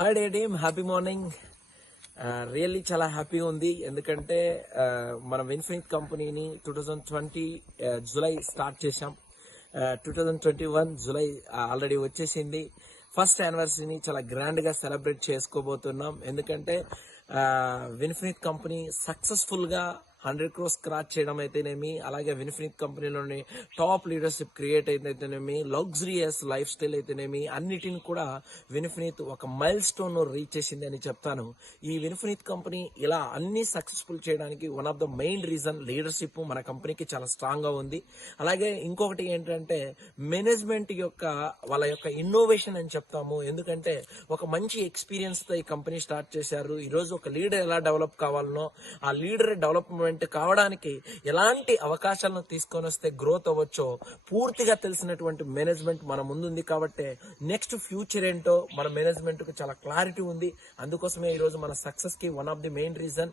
Hi day team, happy morning. Really చాలా హ్యాపీగా ఉంది. ఎందుకంటే మనం విన్ఫినిట్ కంపెనీని 2020 జూలై స్టార్ట్ చేశాం. 2021 జూలై ఆల్రెడీ వచ్చేసింది. ఫస్ట్ యానివర్సరీని చాలా గ్రాండ్ గా సెలబ్రేట్ చేసుకోబోతున్నాం. ఎందుకంటే విన్ఫినిట్ కంపెనీ సక్సెస్ఫుల్ గా 100 crores క్రాచ్ చేయడం అయితేనేమి, అలాగే విన్ఫినిట్ కంపెనీలోని టాప్ లీడర్షిప్ క్రియేట్ అయితేనేమి, లగ్జరియస్ లైఫ్ స్టైల్ అయితేనేమి, అన్నిటిని కూడా విన్ఫినిట్ ఒక మైల్ స్టోన్ రీచ్ చేసింది అని చెప్తాను. ఈ విన్ఫినిట్ కంపెనీ ఇలా అన్ని సక్సెస్ఫుల్ చేయడానికి one of the main reason leadership మన కంపెనీకి చాలా స్ట్రాంగ్ గా ఉంది. అలాగే ఇంకొకటి ఏంటంటే మేనేజ్మెంట్ యొక్క వాళ్ళ యొక్క ఇన్నోవేషన్ అని చెప్తాము. ఎందుకంటే ఒక మంచి ఎక్స్పీరియన్స్ తో ఈ కంపెనీ స్టార్ట్ చేశారు. ఈ రోజు ఒక లీడర్ ఎలా డెవలప్ కావాలనో, ఆ లీడర్ డెవలప్మెంట్ కావడానికి ఎలాంటి అవకాశాలను తీసుకొని వస్తే గ్రోత్ అవ్వచ్చో పూర్తిగా తెలిసినటువంటి మేనేజ్మెంట్ మన ముందుంది. కాబట్టి నెక్స్ట్ ఫ్యూచర్ ఏంటో మన మేనేజ్మెంట్ కు చాలా క్లారిటీ ఉంది. అందుకోసమే ఈ రోజు మన సక్సెస్ కి one of the main reason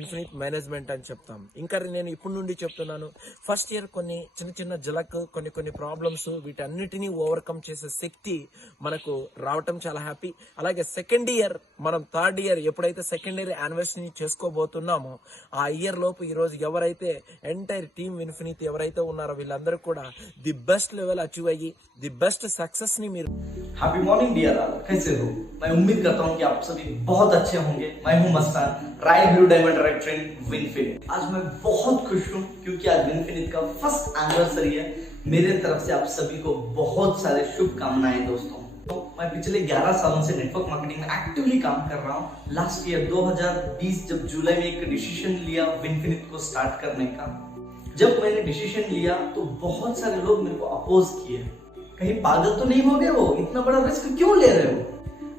infinite management అని చెప్తాం. ఇంకా నేను ఇప్పటి నుండి చెప్తున్నాను, ఫస్ట్ ఇయర్ కొన్ని చిన్న జలక్, కొన్ని ప్రాబ్లమ్స్, వీటన్నిటినీ ఓవర్కమ్ చేసే శక్తి మనకు రావటం చాలా హ్యాపీ. అలాగే సెకండ్ ఇయర్, మనం థర్డ్ ఇయర్ ఎప్పుడైతే సెకండ్ ఇయర్ యానివర్సరీ చేసుకోబోతున్నామో ఆ ఇయర్ లోపు ఈ రోజు ఎవరైతే ఎంటైర్ టీమ్ ఇన్ఫినిటీ ఎవరైతే ఉన్నారో వీళ్ళందరూ కూడా ది బెస్ట్ లెవెల్ అచీవ్ అయ్యి ది బెస్ట్ सक्सेस ని మీరు हैप्पी मॉर्निंग डियर ऑल, कैसे हो? मैं उम्मीद करता हूँ कि आप सभी बहुत अच्छे होंगे। मैं हूँ Mastan, ride blue diamond direct train Vinfinit. आज मैं बहुत खुश हूँ क्योंकि आज विनफिनिट का फर्स्ट एनिवर्सरी है। मेरे तरफ से आप सभी को बहुत सारे शुभकामनाएं दोस्तों। तो मैं पिछले 11 सालों से नेटवर्क मार्केटिंग में एक्टिवली काम कर रहा हूँ। लास्ट ईयर 2020 जब जुलाई में एक डिसीजन लिया विनफिनिट को स्टार्ट करने का, जब मैंने डिसीजन लिया तो बहुत सारे लोग मेरे को अपोज किए, कहीं पागल तो नहीं हो गए हो, इतना बड़ा रिस्क क्यों ले रहे हो?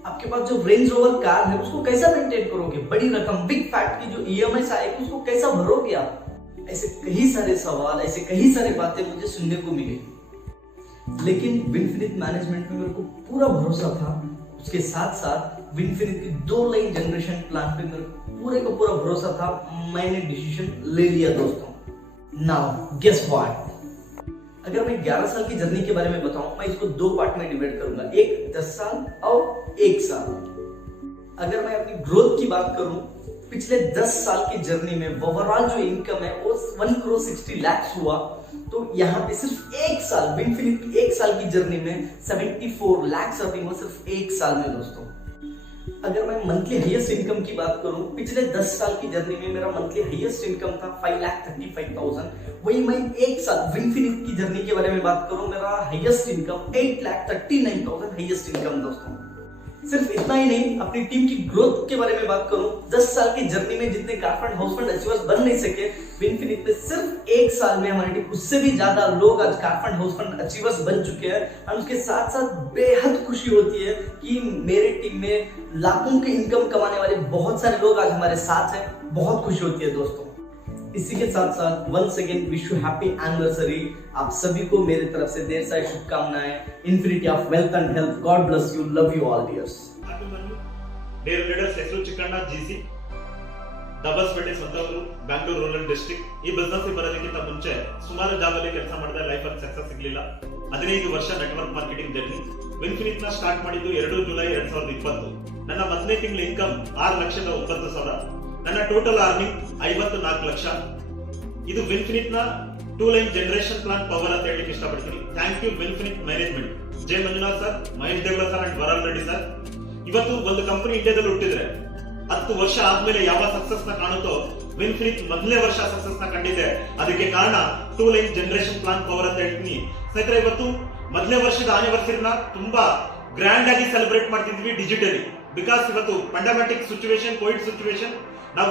आपके पास जो रेंज रोवर कार है उसको कैसा मेंटेन करोगे? बड़ी रकम बिग फैट की जो ईएमआई आएगी उसको कैसा भरोगे आप? ऐसे कई सारे सवाल, ऐसे कई सारी बातें मुझे सुनने को मिली, लेकिन विनफिनिट मैनेजमेंट में मेरे को पूरा भरोसा था। उसके साथ साथ विनफिनिट की 2 लाइन जनरेशन प्लान पे मेरे पूरे का पूरा भरोसा था। मैंने डिसीजन ले लिया दोस्तों। नाउ गेस व्हाट, अगर मैं 11 साल की जर्नी के बारे में बताऊं, मैं इसको 2 पार्ट में डिवाइड करूंगा, एक 10 साल और 1 साल। अगर मैं अपनी ग्रोथ की बात करूं, पिछले 10 साल की जर्नी में ओवरऑल जो इनकम है वो 1 crore 60 lakhs हुआ। तो यहाँ पे सिर्फ 1 साल, विनफिनिट 1 साल की जर्नी में 74 lakhs अर्निंग हुआ सिर्फ 1 साल में दोस्तों। अगर मैं मंथली हाईएस्ट इनकम की बात करूं, पिछले 10 साल की जर्नी में मेरा मंथली हाईएस्ट इनकम था 5,35,000। वही मैं 1 साल विनफिनिट की जर्नी के बारे में बात करूं, मेरा हाईएस्ट इनकम 8,39,000 हाईएस्ट इनकम दोस्तों। सिर्फ इतना ही नहीं, अपनी टीम की ग्रोथ के बारे में बात करूं, 10 साल की जर्नी में जितने कारफंड हाउसफंड अचीवर्स बन नहीं सके, विनफिनिट में सिर्फ 1 साल में हमारी टीम उससे भी ज्यादा लोग आज कारफंड हाउसफंड अचीवर्स बन चुके हैं। और उसके साथ साथ बेहद खुशी होती है कि मेरे टीम में लाखों की इनकम कमाने वाले बहुत सारे लोग आज हमारे साथ हैं। बहुत खुशी होती है दोस्तों। इसी के साथ साथ once again wish you happy anniversary. आप सभी को मेरे तरफ से ढेर सारी शुभकामनाएं। Infinity of wealth and health, God bless you, love you all dears. Dear leaders ಹೆಸರು ಚಿಕ್ಕಣ್ಣ ಜಿಸಿ, ದಬಸ್ಪೇಟೆ ಸ್ವಂತವರು, ಬ್ಯಾಂಗ್ಳೂರ್ ರೂರಲ್ ಡಿಸ್ಟ್ರಿಕ್ಟ್. ಈ ಬಿಸ್ನೆಸ್ ಬರೋದಕ್ಕಿಂತ ಮುಂಚೆ ಸುಮಾರು ಜಾಬ್ ಅಲ್ಲಿ ಕೆಲಸ ಮಾಡಿದ, ಲೈಫ್ ಅಲ್ಲಿ ಸಕ್ಸಸ್ ಸಿಗಲಿಲ್ಲ. 15 ವರ್ಷ ನೆಟ್ವರ್ಕ್ ಮಾರ್ಕೆಟಿಂಗ್ ಜರ್ನಿ. ವಿನ್ಫಿನಿಟ್ ನ ಸ್ಟಾರ್ಟ್ ಮಾಡಿದ್ದು 2 ಜುಲೈ 2020. ನನ್ನ ಮೊದಲನೇ ತಿಂಗಳ ಇನ್ಕಮ್ 6,09,000. ನನ್ನ ಟೋಟಲ್ ಅರ್ನಿಂಗ್ 54 ಲಕ್ಷ. ಇದು ವಿನ್ಫಿನಿಟ್ ನ 2 ಲೈನ್ ಜನರೇಷನ್ ಪ್ಲಾನ್ ಪವರ್ ಅಂತ ಹೇಳಲಿಕ್ಕೆ ಇಷ್ಟಪಡ್ತೀನಿ. Thank you Vinfinit management, J Manjunath sir, Mahesh Devara sir and Varal Reddy sir. ಇವತ್ತು ಒಂದು ಕಂಪನಿ ಇಂಡಿಯಾದಲ್ಲಿ ಹುಟ್ಟಿದ್ರೆ 10 ವರ್ಷ ಆದ್ಮೇಲೆ ಯಾವ ಸಕ್ಸಸ್ ನ ಕಾಣುತ್ತೋ, ವಿನ್ಫಿನಿಟ್ ಮೊದಲನೇ ವರ್ಷ ಸಕ್ಸಸ್ ನ ಕಂಡಿದೆ. ಅದಕ್ಕೆ ಕಾರಣ 2 ಲೈನ್ ಜನರೇಷನ್ ಪ್ಲಾನ್ ಪವರ್ ಅಂತ ಹೇಳ್ತೀನಿ. ಸ್ನೇಹಿತರೆ, ಇವತ್ತು ಮೊದಲನೇ ವರ್ಷದ ಆನಿವರ್ಸರಿನ ತುಂಬಾ ಗ್ರ್ಯಾಂಡ್ ಆಗಿ ಸೆಲೆಬ್ರೇಟ್ ಮಾಡ್ತಿದ್ವಿ ಡಿಜಿಟಲಿ. ಬಿಕಾಸ್ ಇವತ್ತು ಪಂಡಮೆಟಿಕ್ ಸಿಚುವೇಶನ್, ಕೋವಿಡ್ ಸಿಚುವೇಶನ್, ನಾವು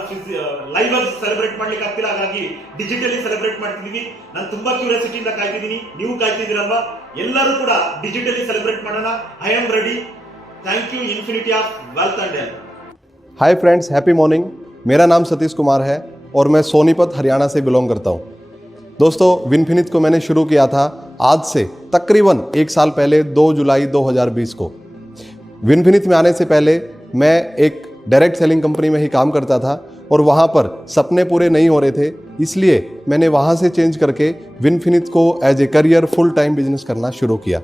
ಲೈವ್ ಆಗಿ ಸೆಲೆಬ್ರೇಟ್ ಮಾಡ್ಲಿಕ್ಕೆ ಆಗ್ತಿಲ್ಲ. ಹಾಗಾಗಿ ಡಿಜಿಟಲಿ ಸೆಲೆಬ್ರೇಟ್ ಮಾಡ್ತಿದೀವಿ. ನಾನು ತುಂಬಾ ಕ್ಯೂರಿಯಾಸಿಟಿಯಿಂದ ಕಾಯ್ತಿದ್ದೀನಿ, ನೀವು ಕಾಯ್ತಿದ್ದೀರಲ್ವಾ? ಎಲ್ಲರೂ ಕೂಡ ಡಿಜಿಟಲಿ ಸೆಲೆಬ್ರೇಟ್ ಮಾಡೋಣ. I am ready. Thank you infinity of wealth and health. Hi friends, happy morning. मेरा नाम सतीश कुमार है और मैं सोनीपत हरियाणा से बिलोंग करता हूँ। दोस्तों, विनफिनिट को मैंने शुरू किया था आज से तकरीबन 1 साल पहले 2 जुलाई 2020 को। विनफिनिट में आने से पहले मैं एक डायरेक्ट सेलिंग कंपनी में ही काम करता था और वहाँ पर सपने पूरे नहीं हो रहे थे, इसलिए मैंने वहाँ से चेंज करके विनफिनिट को as a career full time business करना शुरू किया।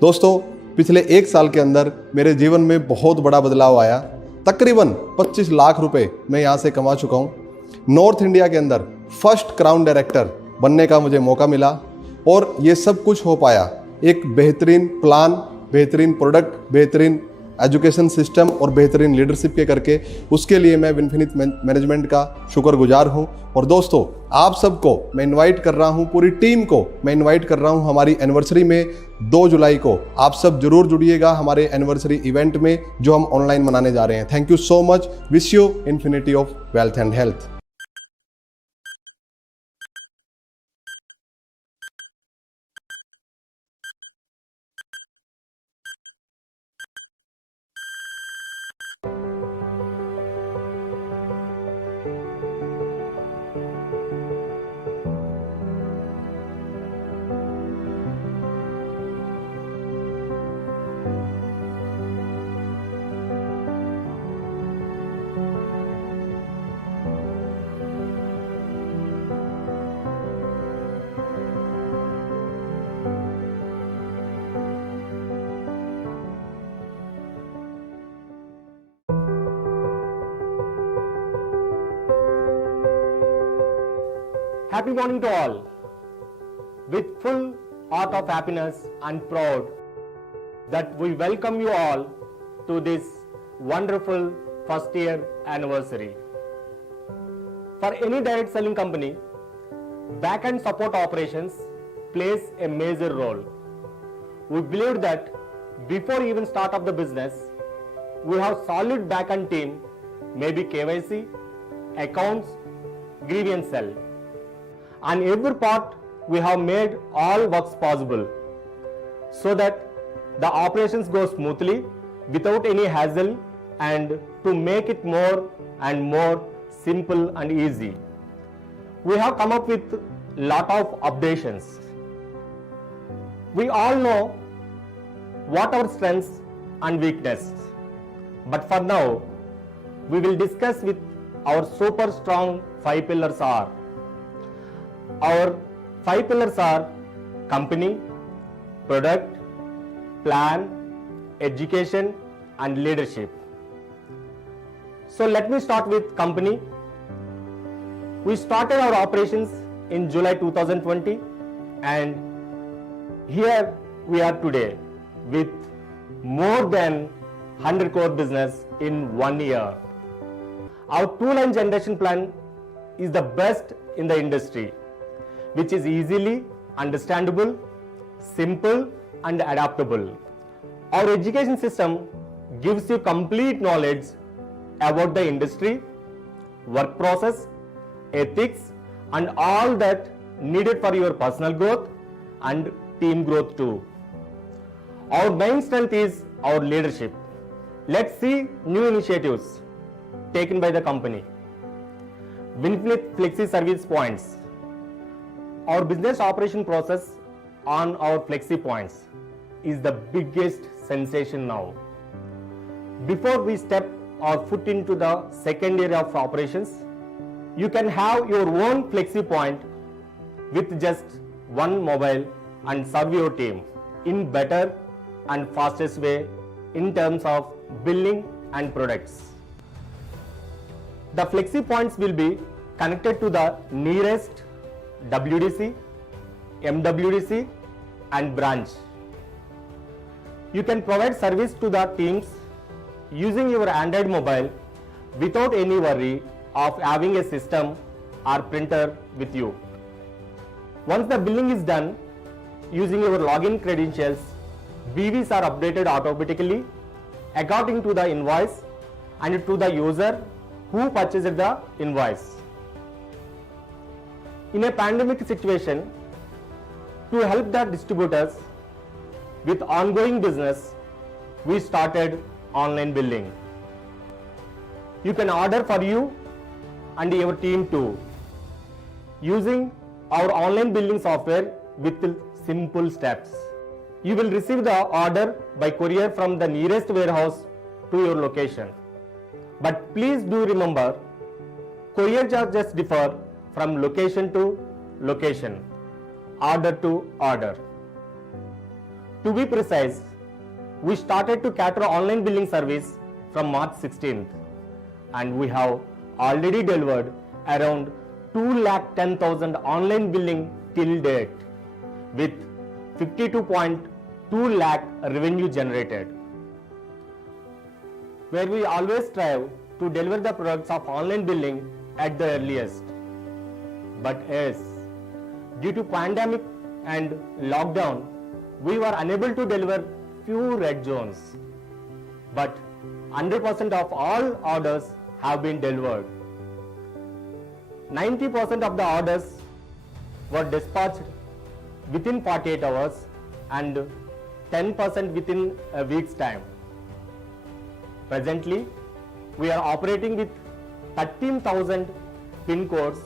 दोस्तों, पिछले एक साल के अंदर मेरे जीवन में बहुत बड़ा बदलाव आया। तकरीबन 25 लाख रुपए मैं यहाँ से कमा चुका हूँ। नॉर्थ इंडिया के अंदर फर्स्ट क्राउन डायरेक्टर बनने का मुझे मौका मिला और ये सब कुछ हो पाया एक बेहतरीन प्लान, बेहतरीन प्रोडक्ट, बेहतरीन एजुकेशन सिस्टम और बेहतरीन लीडरशिप के करके। उसके लिए मैं विनफिनिट मैनेजमेंट का शुक्रगुजार हूं। और दोस्तों, आप सबको मैं इनवाइट कर रहा हूं, पूरी टीम को मैं इनवाइट कर रहा हूं हमारी एनिवर्सरी में 2 जुलाई को। आप सब जरूर जुड़िएगा हमारे एनिवर्सरी इवेंट में जो हम ऑनलाइन मनाने जा रहे हैं। Thank you so much. Wish you infinity of wealth and health. Happy morning to all. With full heart of happiness and proud that we welcome you all to this wonderful first year anniversary. For any direct selling company, back end support operations plays a major role. We believe that before even start of the business, we have solid back end team, maybe KYC, accounts, grievance cell. On every part, we have made all works possible so that the operations go smoothly without any hassle and to make it more and more simple and easy. We have come up with lot of updations. We all know what our strengths and weaknesses, but for now, we will discuss with our super strong 5 pillars are. Our 5 pillars are company, product, plan, education and leadership. So let me start with company. We started our operations in July 2020 and here we are today with more than 100 crore business in 1 year. Our 2-line generation plan is the best in the industry, which is easily understandable, simple and adaptable. Our education system gives you complete knowledge about the industry, work process, ethics and all that needed for your personal growth and team growth too. Our main strength is our leadership. Let's see new initiatives taken by the company. Winfinite Flexi Service Points. Our business operation process on our Flexi Points is the biggest sensation now. Before we step our foot into the second area of operations, you can have your own Flexi Point with just one mobile and serve your team in better and fastest way in terms of billing and products. The Flexi Points will be connected to the nearest WDC, MWDC and branch. You can provide service to the teams using your Android mobile without any worry of having a system or printer with you. Once the billing is done, using your login credentials, BVs are updated automatically according to the invoice and to the user who purchased the invoice. In a pandemic situation, to help the distributors with ongoing business, we started online billing. You can order for you and your team too, using our online billing software with simple steps. You will receive the order by courier from the nearest warehouse to your location. But please do remember, courier charges differ from location to location, order to order. To be precise, we started to cater online billing service from March 16th, and we have already delivered around 210,000 online billing till date with 52.2 lakh revenue generated. Where we always strive to deliver the products of online billing at the earliest. But yes, due to pandemic and lockdown, we were unable to deliver few red zones. But 100% of all orders have been delivered. 90% of the orders were dispatched within 48 hours and 10% within a week's time. Presently, we are operating with 13,000 pin codes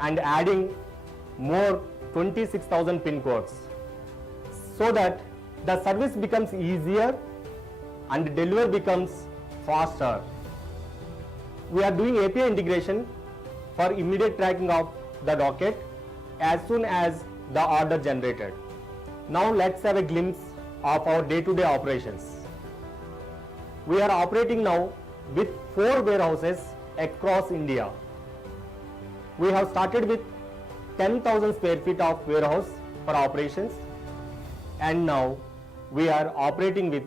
and adding more 26,000 pin codes so that the service becomes easier and delivery becomes faster. We are doing API integration for immediate tracking of the docket as soon as the order generated. Now let's have a glimpse of our day-to-day operations. We are operating now with 4 warehouses across India. We have started with 10,000 square feet of warehouse for operations, and now we are operating with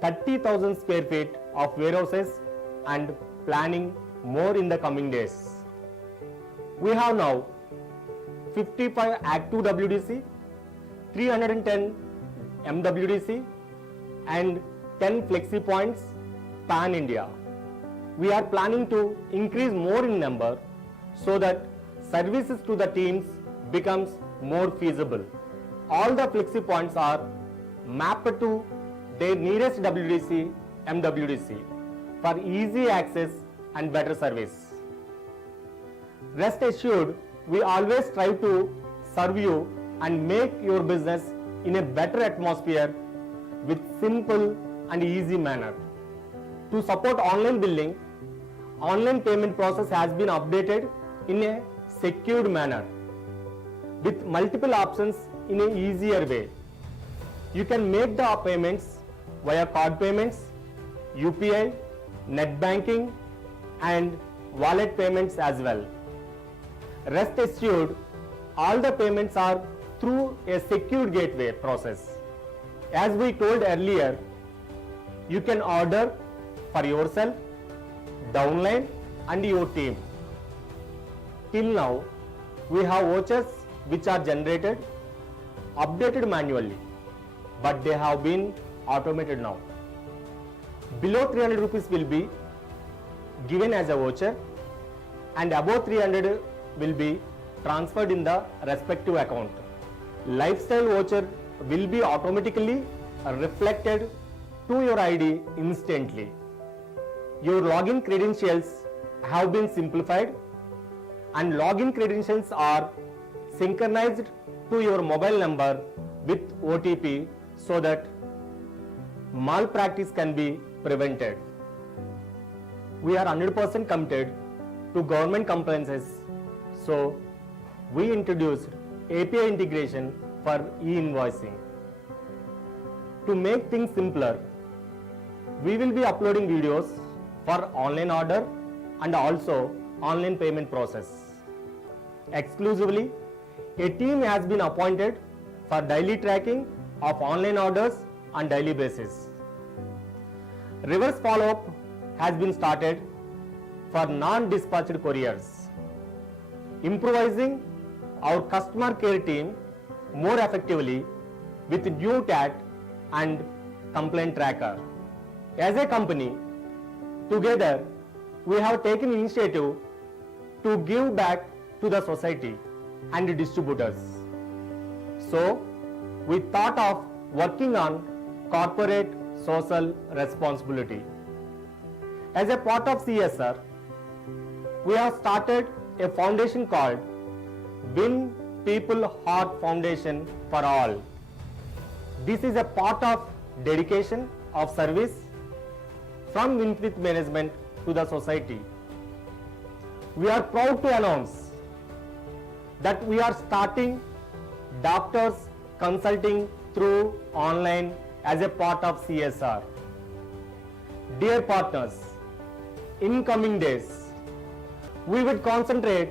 30,000 square feet of warehouses and planning more in the coming days. We have now 55 active WDC, 310 MWDC and 10 flexi points pan India. We are planning to increase more in number so that services to the teams becomes more feasible. All the flexi points are mapped to their nearest WDC, MWDC for easy access and better service. Rest assured, we always strive to serve you and make your business in a better atmosphere with simple and easy manner. To support online billing, online payment process has been updated in a secured manner with multiple options in an easier way. You can make the payments via card payments, UPI, net banking and wallet payments as well. Rest assured, all the payments are through a secured gateway process. As we told earlier, you can order for yourself, downline and your team. Till now, we have vouchers which are generated, updated manually, but they have been automated now. Below 300 rupees will be given as a voucher and above 300 will be transferred in the respective account. Lifestyle voucher will be automatically reflected to your ID instantly. Your login credentials have been simplified and login credentials are synchronized to your mobile number with OTP so that malpractice can be prevented. We are 100% committed to government compliances, so we introduced API integration for e-invoicing. To make things simpler, we will be uploading videos for online order and also online payment process. Exclusively, a team has been appointed for daily tracking of online orders on daily basis. Reverse follow-up has been started for non-dispatched couriers, improvising our customer care team more effectively with new TAT and complaint tracker. As a company, together we have taken initiative to give back to the society and distributors. So, we thought of working on corporate social responsibility. As a part of CSR, we have started a foundation called Win People Heart Foundation for All. This is a part of dedication of service from Winfinit management to the society. We are proud to announce that we are starting doctors consulting through online as a part of CSR. Dear partners, in coming days, we will concentrate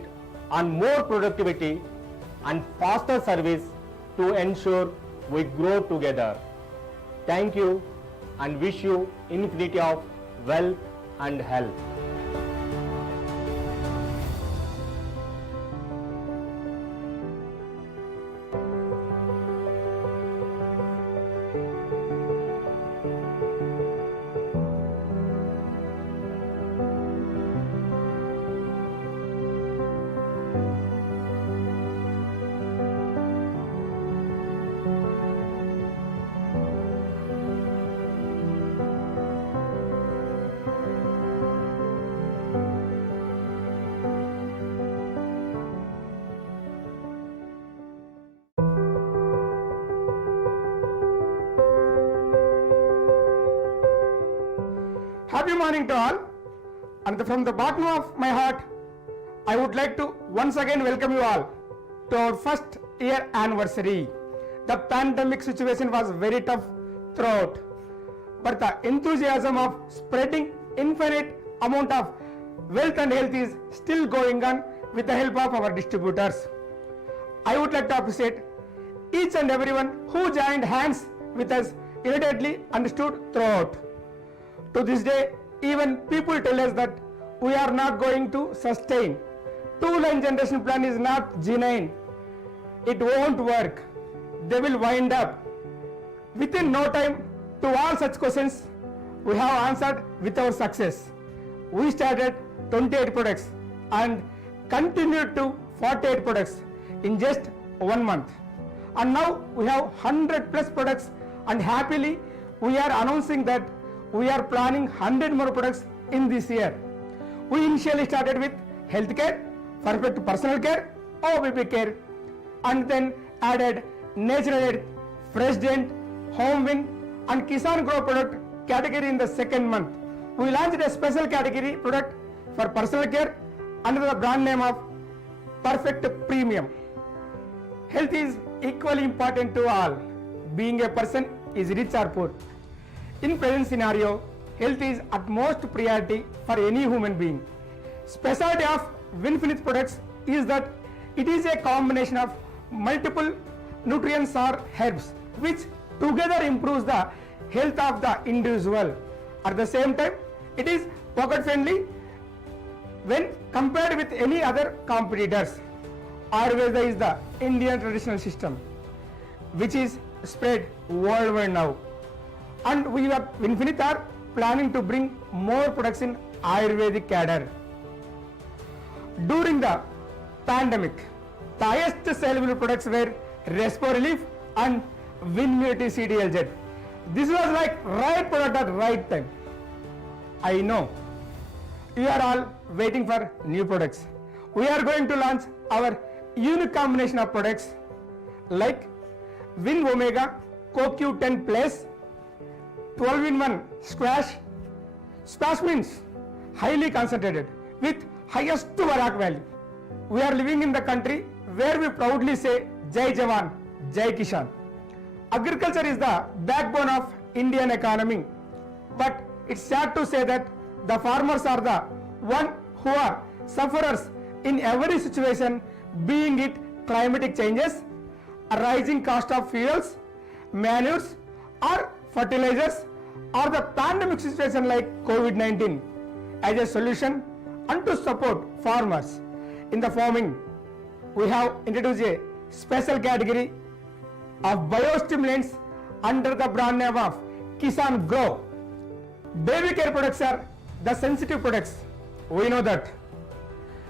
on more productivity and faster service to ensure we grow together. Thank you and wish you infinity of wealth and health. Happy morning to all, and from the bottom of my heart, I would like to once again welcome you all to our first year anniversary. The pandemic situation was very tough throughout, but the enthusiasm of spreading infinite amount of wealth and health is still going on with the help of our distributors. I would like to appreciate each and everyone who joined hands with us immediately understood throughout. To this day, even people tell us that we are not going to sustain. Two-line generation plan is not genuine. It won't work. They will wind up. Within no time, to all such questions, we have answered with our success. We started 28 products and continued to 48 products in just 1 month. And now we have 100 plus products, and happily we are announcing that we are planning 100 more products in this year. We initially started with healthcare, perfect personal care, OBP care, and then added Natural Health, Fresh Dent, Home Win, and Kisan Grow product category in the second month. We launched a special category product for personal care under the brand name of Perfect Premium. Health is equally important to all, being a person is rich or poor. In present scenario, health is utmost priority for any human being. Specialty of Winfinite products is that it is a combination of multiple nutrients or herbs which together improves the health of the individual. At the same time, it is pocket friendly when compared with any other competitors. Ayurveda is the Indian traditional system which is spread worldwide now. And we at Winfinite are planning to bring more products in Ayurvedic cadre. During the pandemic, the highest sellable products were Respo Relief and Winmunity CDLZ. This was like right product at right time. I know you are all waiting for new products. We are going to launch our unique combination of products like Win Omega CoQ10 Plus, 12-in-1 Squash. Squash means highly concentrated with highest Varac value. We are living in the country where we proudly say Jai Jawan, Jai Kishan. Agriculture is the backbone of Indian economy, but it's sad to say that the farmers are the one who are sufferers in every situation, being it climatic changes, a rising cost of fuels, manures or fertilizers, or the pandemic situation like COVID-19. As a solution and to support farmers in the farming, we have introduced a special category of biostimulants under the brand name of Kisan Grow. Baby care products are the sensitive products, we know that,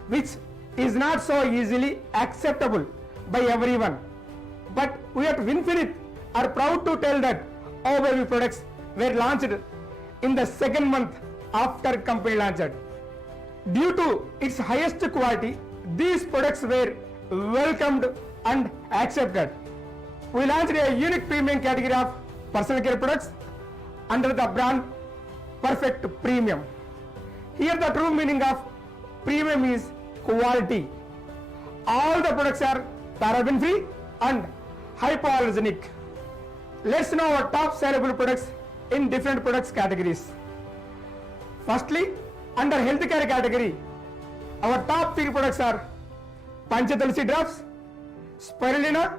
which is not so easily acceptable by everyone. But we at Winfinite are proud to tell that our baby products were launched in the second month after company launched. Due to its highest quality, these products were welcomed and accepted. We launched a unique premium category of personal care products under the brand Perfect Premium. Here the true meaning of premium is quality. All the products are paraben free and hypoallergenic. let's know our top sellable products in different products categories. Firstly, under healthcare category, our top 3 products are Panchatulsi drops, Spirulina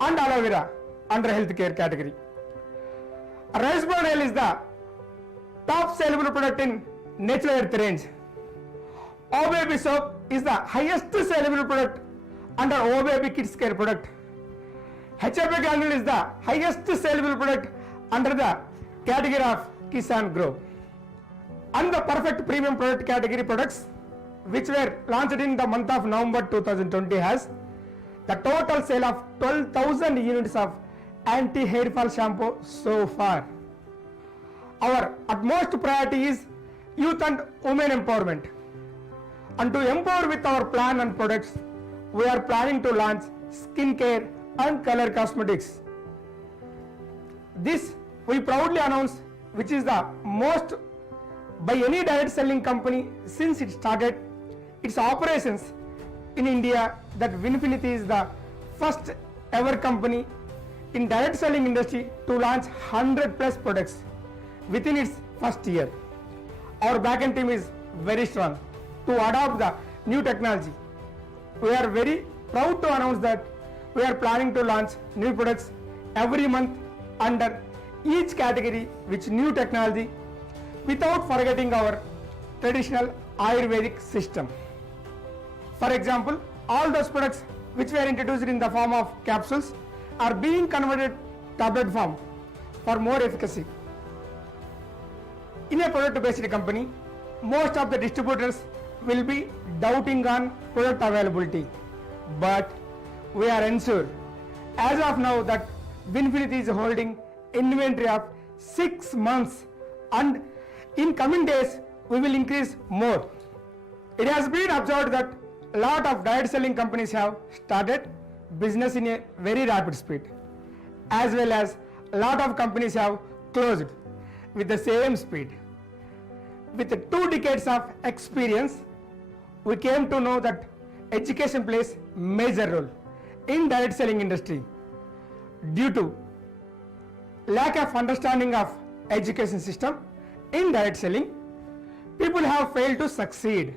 and aloe vera under healthcare category. Rice bran oil is the top sellable product in natural earth range. O Baby soap is the highest sellable product under O Baby kids care product. HFA granule is the highest sellable product under the category of Kisan Grow. And the perfect premium product category products which were launched in the month of November 2020 has the total sale of 12,000 units of anti-hair fall shampoo so far. Our utmost priority is youth and women empowerment. And to empower with our plan and products, we are planning to launch skincare and color cosmetics. This we proudly announce, which is the most by any direct selling company since it started its operations in India, that Winfinity is the first ever company in direct selling industry to launch 100 plus products within its first year. Our backend team is very strong to adopt the new technology. We are very proud to announce that we are planning to launch new products every month under each category with new technology without forgetting our traditional Ayurvedic system. For example, all those products which were introduced in the form of capsules are being converted tablet form for more efficacy. In a product-based company, most of the distributors will be doubting on product availability, but we are ensured as of now that Winfinity is holding inventory of 6 months, and in coming days we will increase more. It has been observed that a lot of direct selling companies have started business in a very rapid speed, as well as a lot of companies have closed with the same speed. With 2 decades of experience, we came to know that education plays major role in direct selling industry. Due to lack of understanding of education system in direct selling, people have failed to succeed.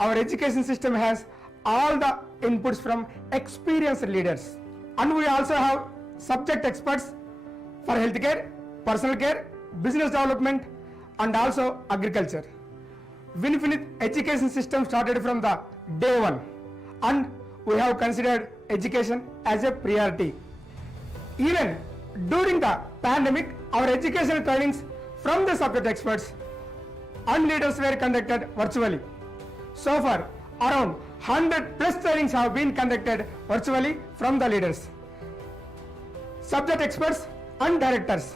Our education system has all the inputs from experienced leaders, and we also have subject experts for healthcare, personal care, business development and also agriculture. Winfinity education system started from the day one, and we have considered education as a priority. Even during the pandemic, our educational trainings from the subject experts and leaders were conducted virtually. So far, around 100 plus trainings have been conducted virtually from the leaders, subject experts and directors.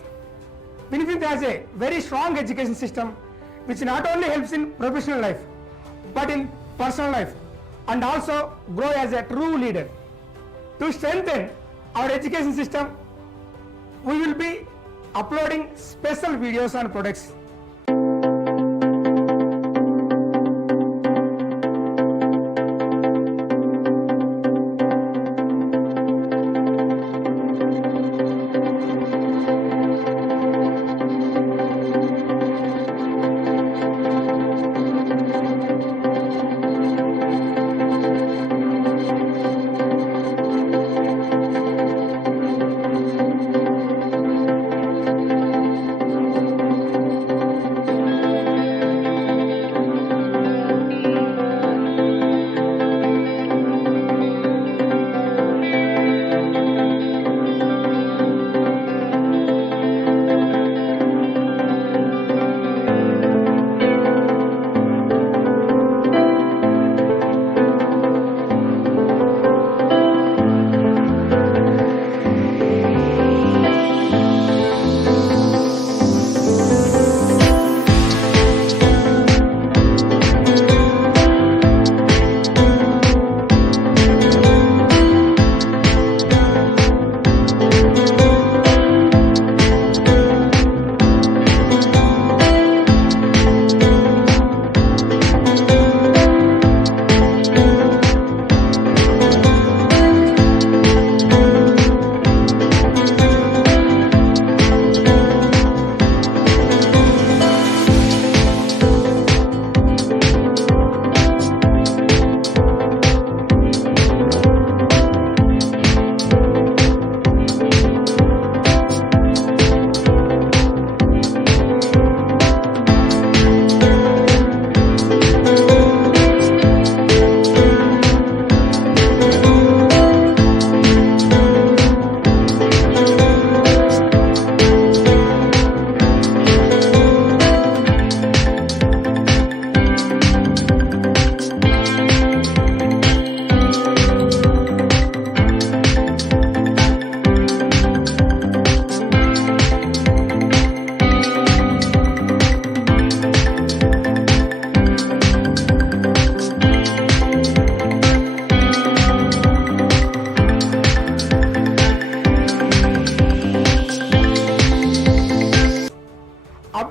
Winfinity has a very strong education system which not only helps in professional life but in personal life, and also grow as a true leader. To strengthen our education system, we will be uploading special videos on products.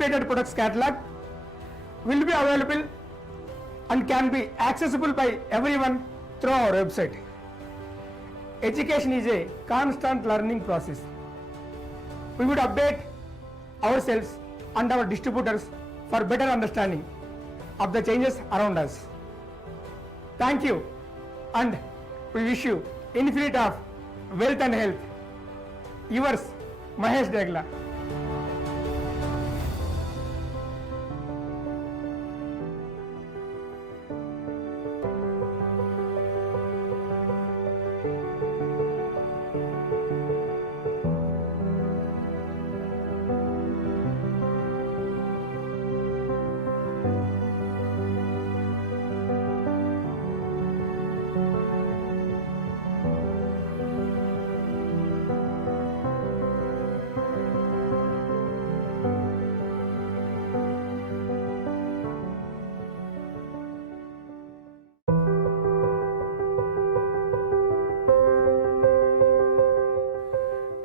updated products catalog will be available and can be accessible by everyone through our website. Education is a constant learning process. We would update ourselves and our distributors for better understanding of the changes around us. Thank you, and we wish you infinite of wealth and health. Yours, Mahesh Degla.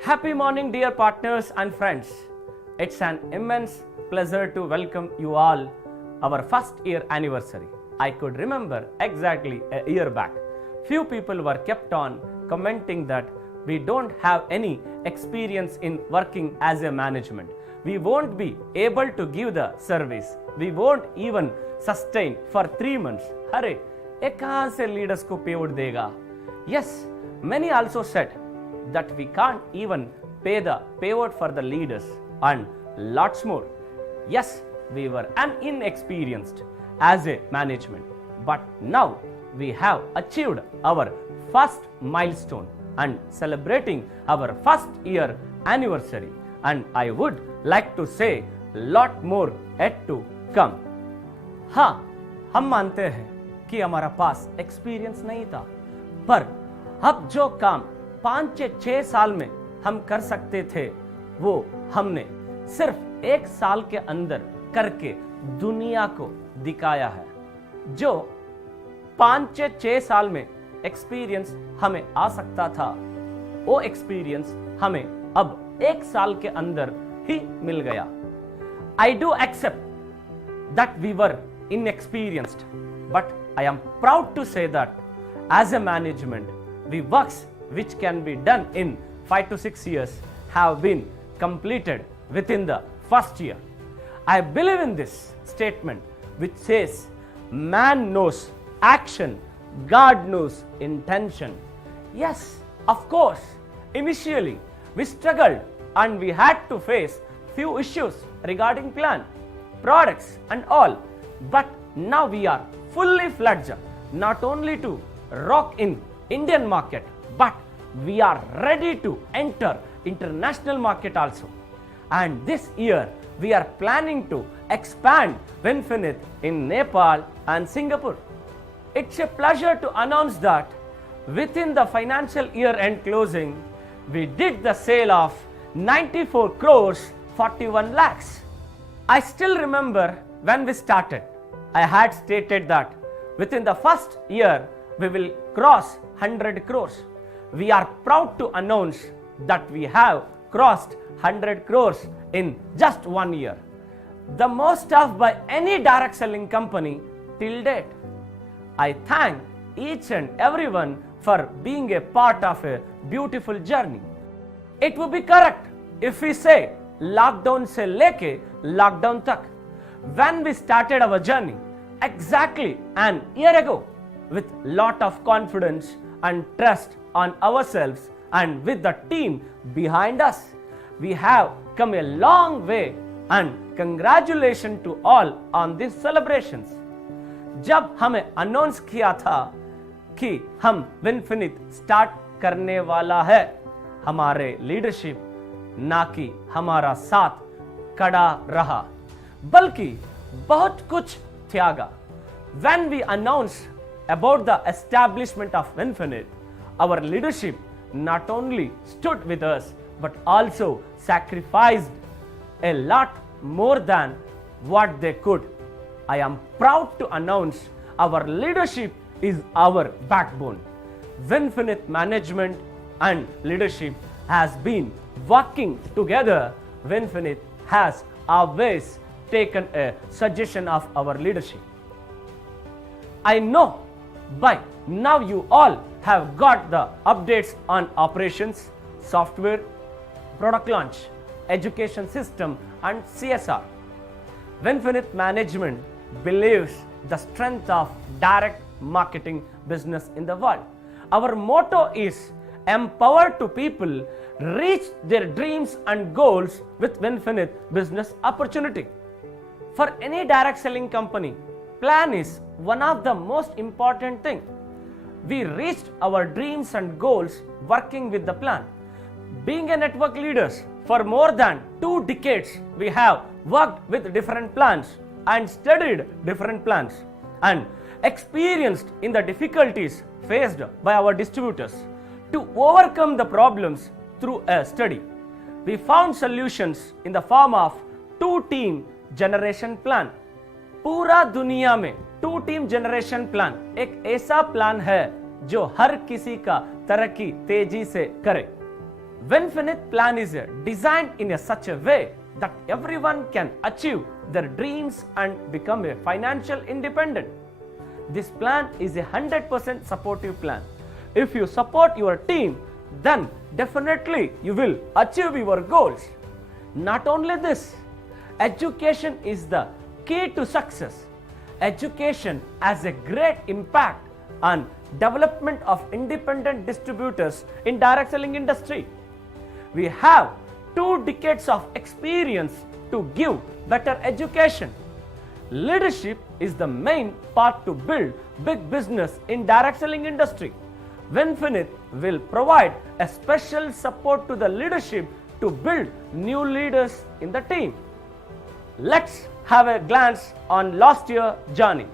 Happy morning, dear partners and friends. It's an immense pleasure to welcome you all our first year anniversary. I could remember exactly a year back. Few people were kept on commenting that we don't have any experience in working as a management. We won't be able to give the service. We won't even sustain for 3 months. Hare, ye kahan se leaders ko payout dega? Yes, many also said that we can't even pay the payout for the leaders and lots more. Yes, we were inexperienced as a management, but now we have achieved our first milestone and celebrating our first year anniversary, and I would like to say lot more yet to come. हाँ, हम मानते हैं कि हमारा पास experience नहीं था, पर अब जो काम 5-6 साल में हम कर सकते थे वो हमने सिर्फ 1 साल के अंदर करके दुनिया को दिखाया है। जो 5-6 साल में एक्सपीरियंस हमें आ सकता था, वो एक्सपीरियंस हमें अब 1 साल के अंदर ही मिल गया। I do accept that we were inexperienced, but I am proud to say that as a management, we works which can be done in 5 to 6 years have been completed within the first year. I believe in this statement which says, man knows action, God knows intention. Yes, of course, initially we struggled and we had to face few issues regarding plan, products and all, but now we are fully fledged not only to rock in Indian market, but we are ready to enter international market also. And this year we are planning to expand Winfinite in Nepal and Singapore. It's a pleasure to announce that within the financial year end closing, we did the sale of 94 crores 41 lakhs. I still remember when we started, I had stated that within the first year we will cross 100 crores. We are proud to announce that we have crossed 100 crores in just 1 year. The most of by any direct selling company till date. I thank each and everyone for being a part of a beautiful journey. It would be correct if we say lockdown se leke lockdown tak. When we started our journey exactly an year ago with lot of confidence and trust on ourselves and with the team behind us, we have come a long way and congratulations to all on these celebrations. जब हमें announce किया था कि हम विनफिनिट start करने वाला है, हमारे लीडरशिप ना कि हमारा साथ खड़ा रहा बल्कि बहुत कुछ त्यागा. When we announced about the establishment of Winfinite, our leadership not only stood with us but also sacrificed a lot more than what they could. I am proud to announce our leadership is our backbone. Winfinite management and leadership has been working together. Winfinite has always taken a suggestion of our leadership. I know by now you all have got the updates on operations, software, product launch, education system and CSR. Winfinite management believes the strength of direct marketing business in the world. Our motto is empower to people reach their dreams and goals with Winfinite business opportunity. For any direct selling company, plan is one of the most important thing. We reached our dreams and goals working with the plan. Being a network leaders for more than 2 decades, we have worked with different plans and studied different plans and experienced in the difficulties faced by our distributors. To overcome the problems through a study, we found solutions in the form of 2-team generation plan. पूरा दुनिया में 2-team generation plan एक ऐसा plan है जो हर किसी का तरक्की तेजी से करे. Winfinite plan is designed in such a way that everyone can achieve their dreams and become a financial independent. This plan is a 100% supportive plan. If you support your team, then definitely you will achieve your goals. Not only this, education is the key to success. Education has a great impact on development of independent distributors in direct selling industry. We have 2 decades of experience to give better education. Leadership is the main part to build big business in direct selling industry. Winfinite will provide a special support to the leadership to build new leaders in the team. Let's have a glance on last year's journey.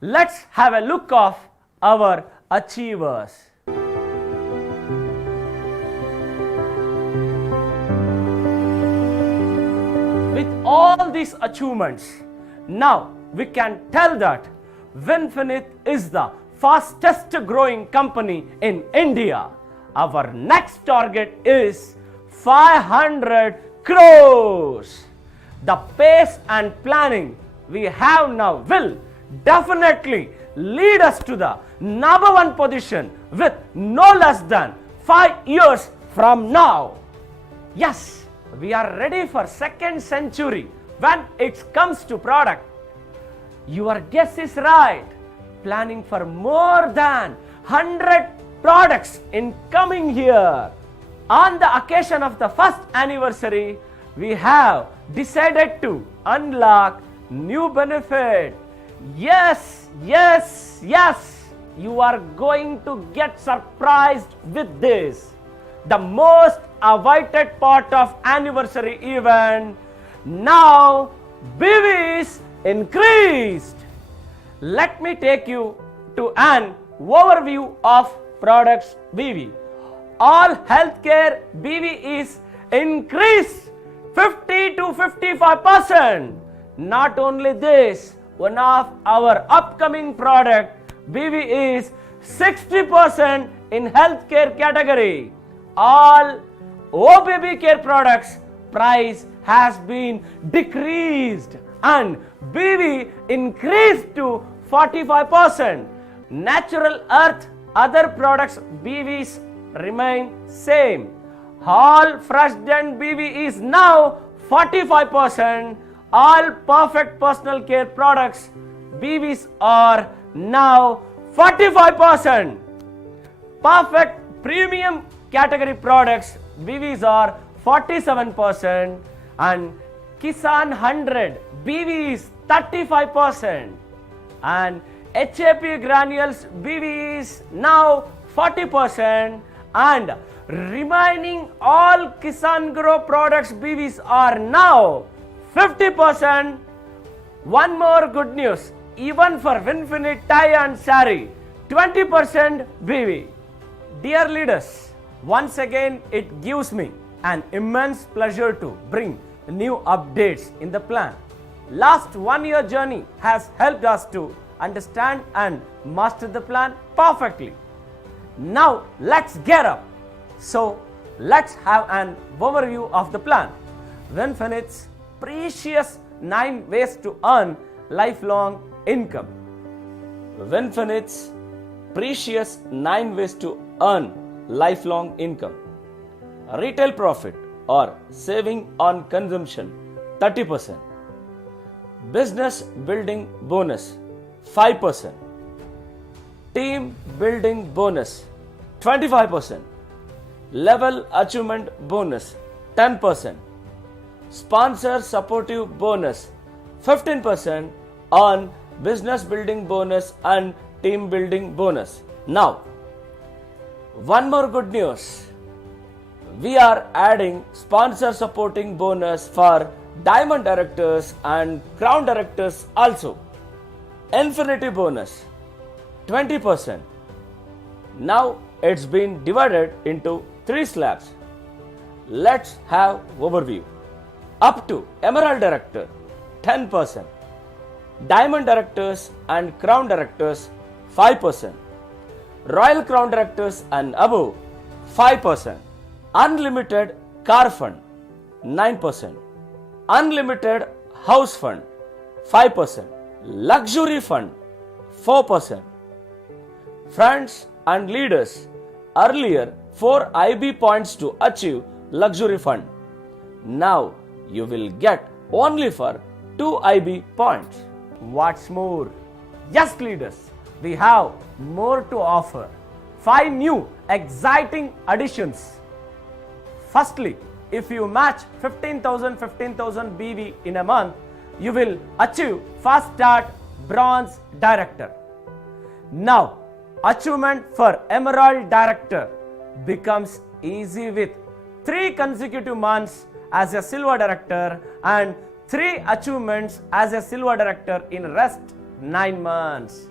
Let's have a look of our achievers. With all these achievements, now we can tell that Winfinite is the fastest growing company in India. Our next target is 500 crores. The pace and planning we have now will definitely lead us to the number 1 position with no less than 5 years from now. Yes, we are ready for 2nd century when it comes to product. Your guess is right. Planning for more than 100 products in coming year. On the occasion of the 1st anniversary, we have decided to unlock new benefit. Yes, yes, yes, you are going to get surprised with this. The most awaited part of anniversary event. Now, BV is increased. Let me take you to an overview of products BV. All healthcare BV is increased 50 to 55%. Not only this, one of our upcoming product BV is 60% in healthcare category. All OBB care products price has been decreased and BV increased to 45%. Natural earth other products BVs remain same. All fresh dent BV is now 45%. All perfect personal care products BVs are now 45%. Perfect premium category products BVs are 47%, and Kisan 100 BVs 35%, and HAP granules BVs now 40%, and remaining all Kisan Grow products BVs are now 50%. One more good news, even for Winfinite tie and sari, 20% BV. Dear leaders, once again it gives me an immense pleasure to bring new updates in the plan. Last 1 year journey has helped us to understand and master the plan perfectly. Now let's get up. So let's have an overview of the plan. Winfinite's precious 9 ways to earn lifelong income. Winfinite's precious 9 ways to earn lifelong income. Retail profit or saving on consumption 30%. Business building bonus 5%. Team building bonus 25%. Level achievement bonus 10%. Sponsor supportive bonus 15% on business building bonus and team building bonus. Now, one more good news. We are adding sponsor supporting bonus for diamond directors and crown directors also. Infinity bonus 20%. Now it's been divided into 3 slabs. Let's have overview. Up to Emerald Director 10%. Diamond Directors and Crown Directors 5%. Royal Crown Directors and above 5%. Unlimited Car Fund 9%. Unlimited House Fund 5%. Luxury Fund 4%. Friends and leaders, earlier 4 IB points to achieve Luxury Fund. Now you will get only for 2 IB points. What's more? Yes, leaders, we have more to offer. 5 new exciting additions. Firstly, if you match 15,000 BV in a month, you will achieve Fast Start Bronze Director. Now, achievement for Emerald Director becomes easy with 3 consecutive months as a Silver Director and 3 achievements as a Silver Director in rest 9 months.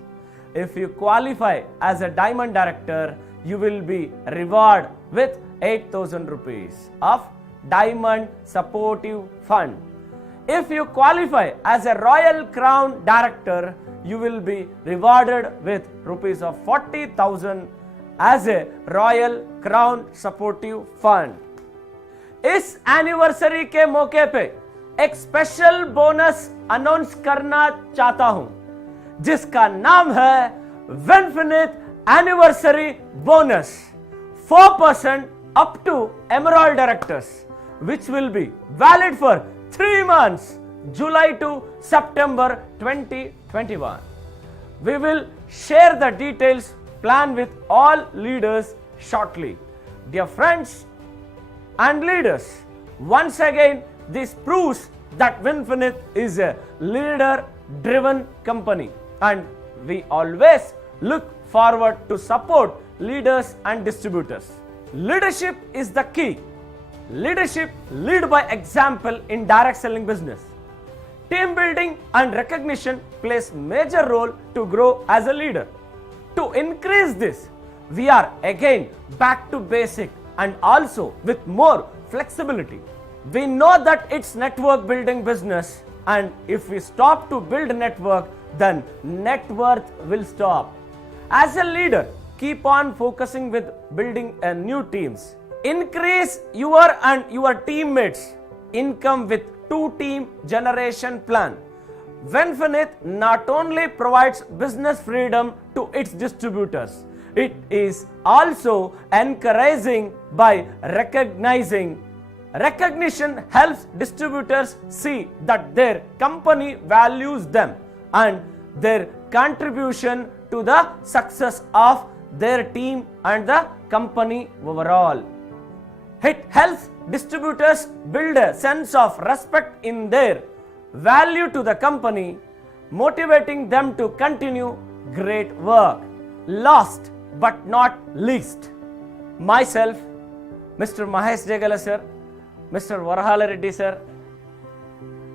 If you qualify as a Diamond Director, you will be rewarded with 8,000 rupees of Diamond Supportive Fund. If you qualify as a Royal Crown Director, you will be rewarded with rupees of 40,000 as a Royal Crown Supportive Fund. इस anniversary के मौके पे एक special bonus announce करना चाहता हूं, जिसका नाम है विनफिनिट anniversary bonus 4% up to Emerald Directors, which will be valid for 3 months, July to September 2021. We will share the details plan with all leaders shortly. Dear friends and leaders, once again this proves that Winfinite is a leader driven company, and we always look forward to support leaders and distributors. Leadership is the key. Leadership lead by example in direct selling business. Team building and recognition plays major role to grow as a leader. To increase this, we are again back to basic and also with more flexibility. We know that it's network building business, and if we stop to build network, then net worth will stop. As a leader, keep on focusing with building new teams. Increase your and your teammates' income with 2-team generation plan. Winfinite not only provides business freedom to its distributors, it is also encouraging by recognizing. Recognition helps distributors see that their company values them, and their contribution to the success of their team and the company overall. It helps distributors build a sense of respect in their value to the company, motivating them to continue great work. Last but not least, myself, Mr. Mahesh Jagala sir, Mr. Varahala Reddy sir,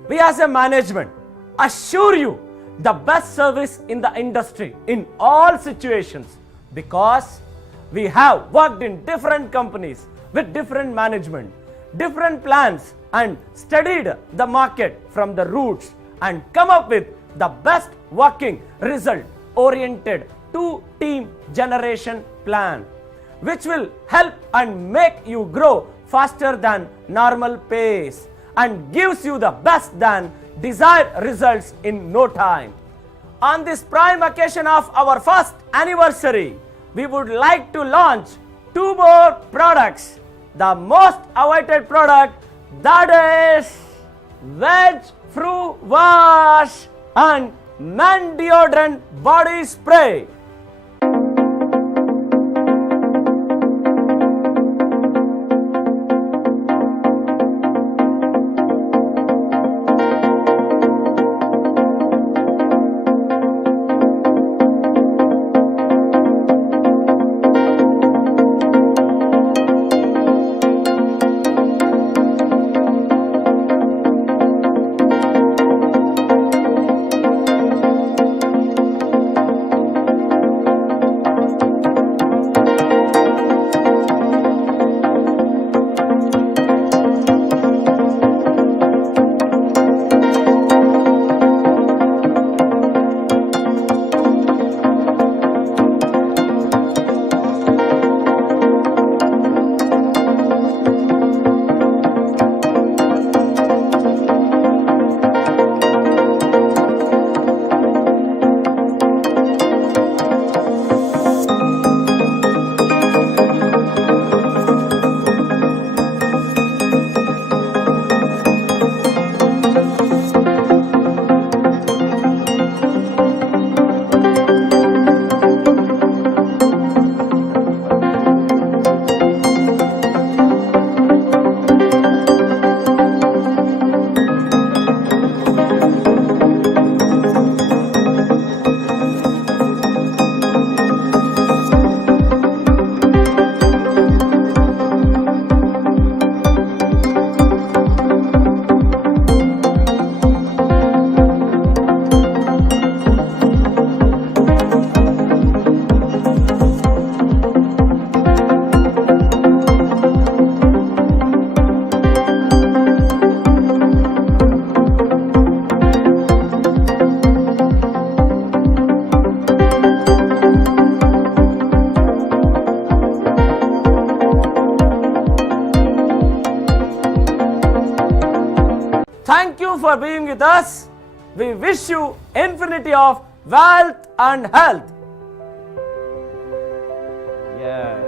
we as a management assure you the best service in the industry in all situations, because we have worked in different companies with different management, different plans, and studied the market from the roots and come up with the best working result oriented two-team generation plan, which will help and make you grow faster than normal pace and gives you the best than desired results in no time. On this prime occasion of our first anniversary, we would like to launch 2 more products. The most awaited product, that is Veg Fruit Wash and Man Deodorant Body Spray. Thank you for being with us. We wish you infinity of wealth and health. Yes.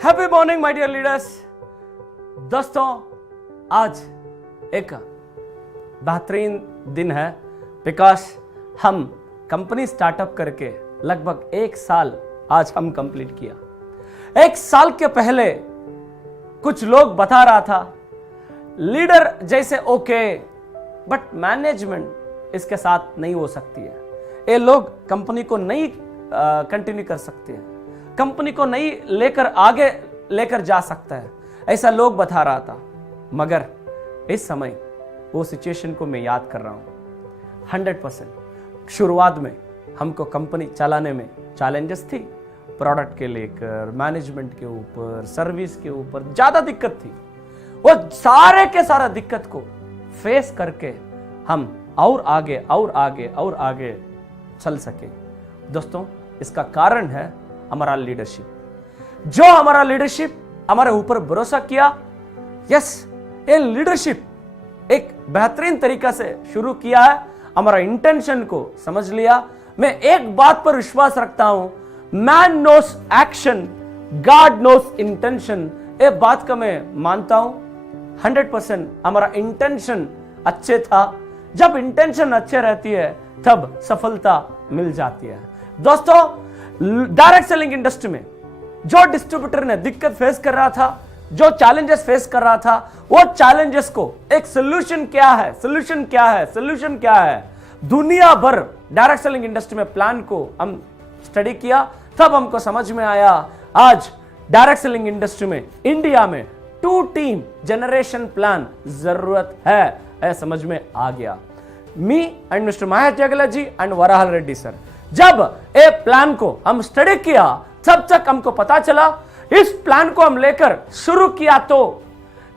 Happy morning my dear leaders. दोस्तों, आज एक बेहतरीन दिन है because हम company startup करके लगभग 1 साल आज हम कंप्लीट किया। 1 साल के पहले कुछ लोग बता रहा था लीडर जैसे ओके बट मैनेजमेंट इसके साथ नहीं हो सकती है, ये लोग कंपनी को नहीं कंटिन्यू कर सकते हैं, कंपनी को नहीं लेकर आगे लेकर जा सकता है, ऐसा लोग बता रहा था। मगर इस समय वो सिचुएशन को मैं याद कर रहा हूं। 100% शुरुआत में हमको कंपनी चलाने में चैलेंजेस थी, प्रोडक्ट के लेकर, मैनेजमेंट के ऊपर, सर्विस के ऊपर ज्यादा दिक्कत थी। वो सारे के सारा दिक्कत को फेस करके हम और आगे चल सके। दोस्तों, इसका कारण है हमारा लीडरशिप। जो हमारा लीडरशिप हमारे ऊपर भरोसा किया, यस, ये लीडरशिप एक बेहतरीन तरीका से शुरू किया है, हमारा इंटेंशन को समझ लिया। मैं एक बात पर विश्वास रखता हूं, man knows action, God knows intention. ये बात का मैं मानता हूं। 100% हमारा इंटेंशन अच्छे था। जब इंटेंशन अच्छे रहती है तब सफलता मिल जाती है। दोस्तों, डायरेक्ट सेलिंग इंडस्ट्री में जो डिस्ट्रीब्यूटर ने दिक्कत फेस कर रहा था, जो चैलेंजेस फेस कर रहा था, वो चैलेंजेस को एक सोल्यूशन क्या है, दुनिया भर डायरेक्ट सेलिंग इंडस्ट्री में प्लान को हम स्टडी किया, तब हमको समझ में आया आज डायरेक्ट सेलिंग इंडस्ट्री में इंडिया में 2 टीम जनरेशन प्लान जरूरत है, ऐसा समझ में आ गया। Me and mister Mahesh Jagla ji and Varahal Reddy sir, जब ए प्लान को हम स्टडी किया तब तक हमको पता चला, इस प्लान को हम लेकर शुरू किया तो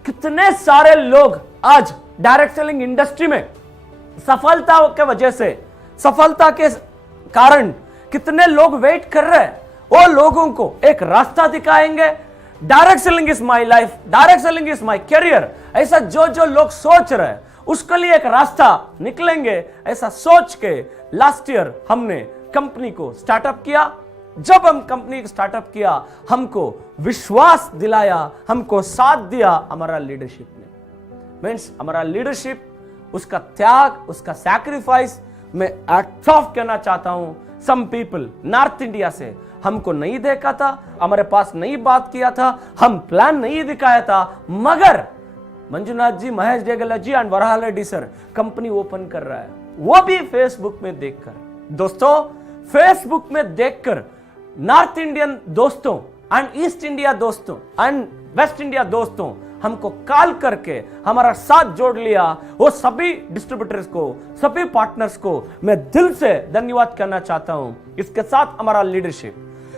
कितने सारे लोग आज डायरेक्ट सेलिंग इंडस्ट्री में सफलता के वजह से, सफलता के कारण कितने लोग वेट कर रहे हैं। वो लोगों को एक रास्ता दिखाएंगे। Direct selling is my life, direct selling is my career, ऐसा जो लोग सोच रहे हैं उसके लिए एक रास्ता निकलेंगे, ऐसा सोच के लास्ट ईयर हमने कंपनी को स्टार्टअप किया। जब हम कंपनी को स्टार्टअप किया, हमको विश्वास दिलाया, हमको साथ दिया हमारा लीडरशिप ने। मीन्स हमारा लीडरशिप, उसका त्याग, उसका सैक्रिफाइस मैं एक्ट ऑफ कहना चाहता हूं। सम पीपल नॉर्थ इंडिया से हमको नहीं देखा था, हमारे पास नहीं बात किया था, हम प्लान नहीं दिखाया था, मगर Manjunath ji, Mahesh Jagla ji and Varahal Reddy sir company open कर रहा है, वो भी फेसबुक में देखकर। दोस्तों, फेसबुक में देखकर नॉर्थ इंडियन दोस्तों एंड ईस्ट इंडिया दोस्तों एंड वेस्ट इंडिया दोस्तों हमको कॉल करके हमारा साथ जोड़ लिया। वो सभी डिस्ट्रीब्यूटर्स को, सभी पार्टनर्स को मैं दिल से धन्यवाद करना चाहता हूं। इसके साथ हमारा लीडरशिप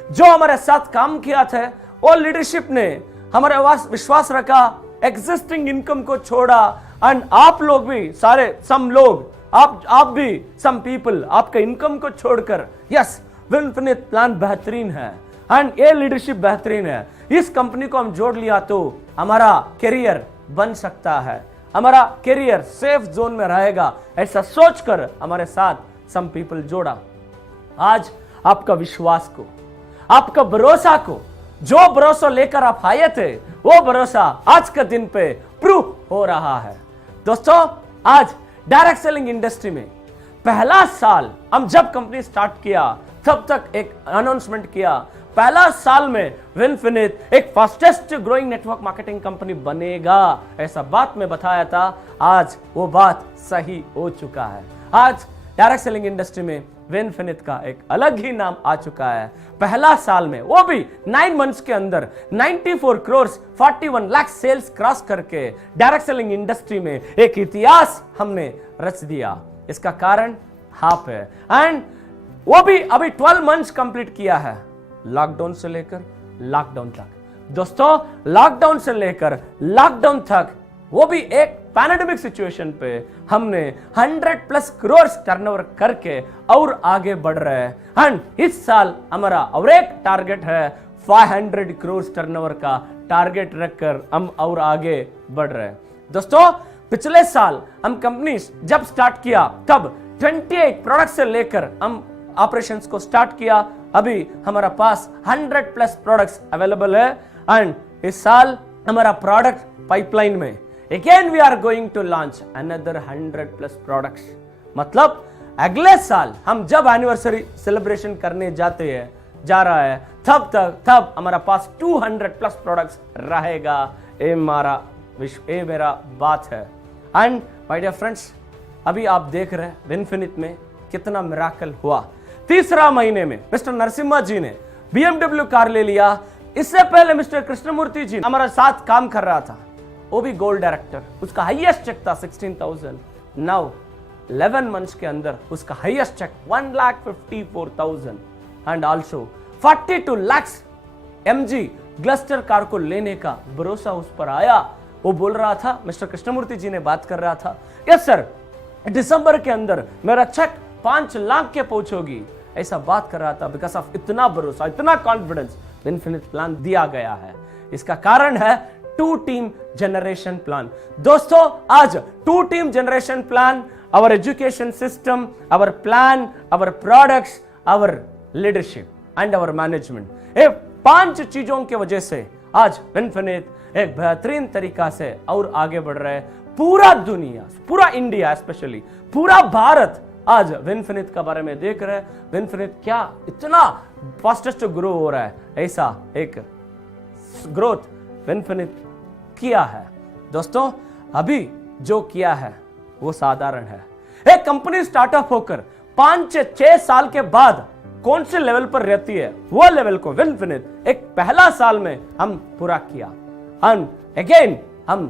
जो हमारे साथ काम किया था, वो लीडरशिप ने हमारे विश्वास रखा, एग्जिस्टिंग इनकम को छोड़ा। एंड आप लोग भी सारे, सम लोग, आप भी, सम पीपल आपके इनकम को छोड़कर, यस, विनफिनिट प्लान बेहतरीन है एंड ये लीडरशिप बेहतरीन है, इस कंपनी को हम जोड़ लिया तो हमारा करियर बन सकता है, हमारा करियर सेफ जोन में रहेगा, ऐसा सोचकर हमारे साथ सम पीपल जोड़ा। आज आपका विश्वास को, आपका भरोसा को, जो भरोसा लेकर आप आए थे, वो भरोसा आज के दिन पे प्रूफ हो रहा है। दोस्तों, आज डायरेक्ट सेलिंग इंडस्ट्री में पहला साल हम जब कंपनी स्टार्ट किया तब तक एक अनाउंसमेंट किया, पहला साल में विनफिनिट एक fastest growing network marketing company बनेगा, ऐसा बात में बताया था। आज वो बात सही हो चुका है। आज डायरेक्ट सेलिंग इंडस्ट्री में विनफिनिट का एक अलग ही नाम आ चुका है। पहला साल में, वो भी 9 मंथ्स के अंदर 94 करोड़ 41 लाख सेल्स क्रॉस करके डायरेक्ट सेलिंग इंडस्ट्री में एक इतिहास हमने रच दिया। इसका कारण आप है। एंड वो भी अभी 12 मंथ्स कंप्लीट किया है, लॉकडाउन से लेकर लॉकडाउन तक। दोस्तों, लॉकडाउन से लेकर लॉकडाउन तक, वो भी एक पैंडेमिक सिचुएशन पे हमने 100+ करोड़ टर्नओवर करके और आगे बढ़ रहे हैं। एंड इस साल हमारा और एक टारगेट है 500 करोड़ टर्नओवर का टारगेट रखकर हम और आगे बढ़ रहे हैं। दोस्तों, पिछले साल हम कंपनी जब स्टार्ट किया तब 28 प्रोडक्ट से लेकर हम ऑपरेशंस को स्टार्ट किया। अभी हमारा पास 100+ प्रोडक्ट्स अवेलेबल है एंड इस साल हमारा प्रोडक्ट पाइपलाइन में again we are going to launch another 100+ products. मतलब अगले साल हम जब एनिवर्सरी सेलिब्रेशन करने जा रहा है तब हमारा पास 200+ प्रोडक्ट्स रहेगा। ये मेरा बात है। एंड माय डियर फ्रेंड्स, अभी आप देख रहे हैं विनफिनिट में कितना मिराकल हुआ। तीसरा महीने में मिस्टर नरसिम्हा जी ने BMW कार ले लिया। इससे पहले मिस्टर कृष्णमूर्ति जी हमारा साथ काम कर रहा था, वो भी गोल्ड डायरेक्टर, उसका हाईएस्ट चेक था 16,000। नाउ 11 मंथ्स के अंदर उसका highest check 1,54,000 and also 42 lakh MG Gloster car को लेने का भरोसा उस पर आया। वो बोल रहा था, मिस्टर कृष्णमूर्ति जी ने बात कर रहा था, यस सर दिसंबर के अंदर मेरा चेक 5 लाख के पहुंचोगी, ऐसा बात कर रहा था। बिकॉज ऑफ इतना भरोसा, इतना कॉन्फिडेंस विनफिनिट प्लान दिया गया है। इसका कारण है 2 टीम जनरेशन प्लान। दोस्तों आज 2 team generation plan, our education system, our plan, our products, our leadership and our management, ये 5 चीजों की वजह से आज विनफिनिट एक बेहतरीन तरीका से और आगे बढ़ रहा है। पूरा दुनिया, पूरा इंडिया, स्पेशली पूरा भारत आज विनफिनिट के बारे में देख रहे हैं। विनफिनिट क्या इतना फास्टेस्ट ग्रो हो रहा है, ऐसा एक ग्रोथ विनफिनिट किया है। दोस्तों अभी जो किया है वो साधारण है। एक कंपनी स्टार्टअप होकर 5-6 साल के बाद कौन से लेवल पर रहती है, वो लेवल को विनफिनिट एक पहला साल में हम पूरा किया। एंड अगेन हम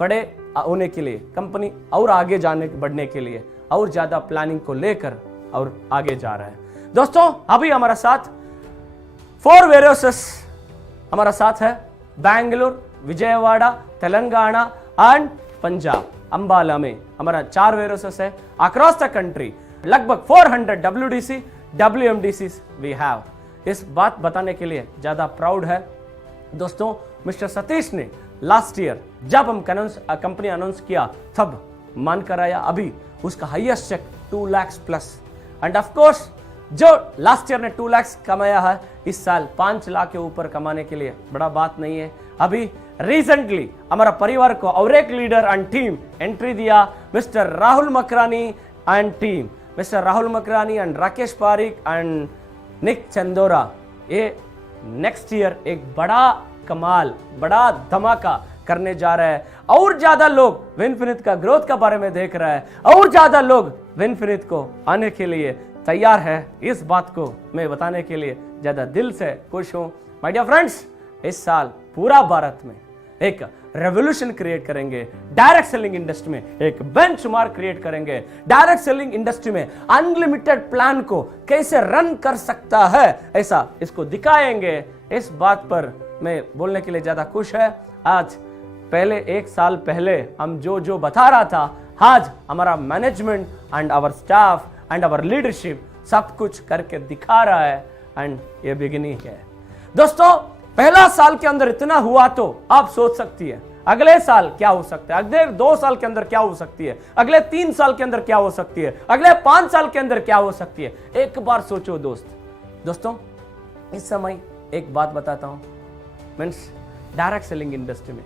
बड़े होने के लिए, कंपनी और आगे बढ़ने के लिए और ज्यादा प्लानिंग को लेकर और आगे जा रहे हैं। दोस्तों अभी हमारा साथ 4 वेयरहाउसेस हमारा साथ है, बैंगलोर, विजयवाड़ा, तेलंगाना एंड पंजाब। अंबाला में हमारा 4 वेयरहाउसेस है अक्रॉस द कंट्री। लगभग 400 WDC WMDCs वी हैव। इस बात बताने के लिए ज्यादा प्राउड है दोस्तों, मिस्टर सतीश ने लास्ट ईयर जब हम कंपनी अनाउंस किया तब मान कर आया। अभी उसका highest check 2 lakh plus. And of course जो लास्ट ईयर ने 2 लाख कमाया है, इस साल 5 लाख के ऊपर कमाने के लिए बड़ा बात नहीं है। अभी रिसेंटली हमारा परिवार को और एक लीडर एंड टीम एंट्री दिया, Mr Rahul Makrani and team. Mr Rahul Makrani and Rakesh Pareek and Nik Chandora, ये नेक्स्ट ईयर एक बड़ा कमाल, बड़ा धमाका करने जा रहा है। और ज्यादा लोग विनफिनिट का ग्रोथ के बारे में देख रहा है, और ज्यादा लोग विनफिनिट को आने के लिए तैयार है। इस बात को मैं बताने के लिए ज्यादा दिल से खुश हूं। माय डियर फ्रेंड्स, इस साल पूरा भारत में एक रेवोल्यूशन क्रिएट करेंगे। डायरेक्ट सेलिंग इंडस्ट्री में एक बेंचमार्क क्रिएट करेंगे। डायरेक्ट सेलिंग इंडस्ट्री में अनलिमिटेड प्लान को कैसे रन कर सकता है, ऐसा इसको दिखाएंगे। इस बात पर मैं बोलने के लिए ज्यादा खुश है। आज पहले 1 साल पहले हम जो बता रहा था, आज हमारा management and our staff and our leadership सब कुछ करके दिखा रहा है। एंड ये बिगिनिंग है दोस्तों। पहला साल के अंदर इतना हुआ तो आप सोच सकती है अगले साल क्या हो सकता है, अगले 2 साल के अंदर क्या हो सकती है, अगले 3 साल के अंदर क्या हो सकती है, अगले 5 साल के अंदर क्या हो सकती है। एक बार सोचो दोस्तों इस समय एक बात बताता हूं, मीन्स डायरेक्ट सेलिंग इंडस्ट्री में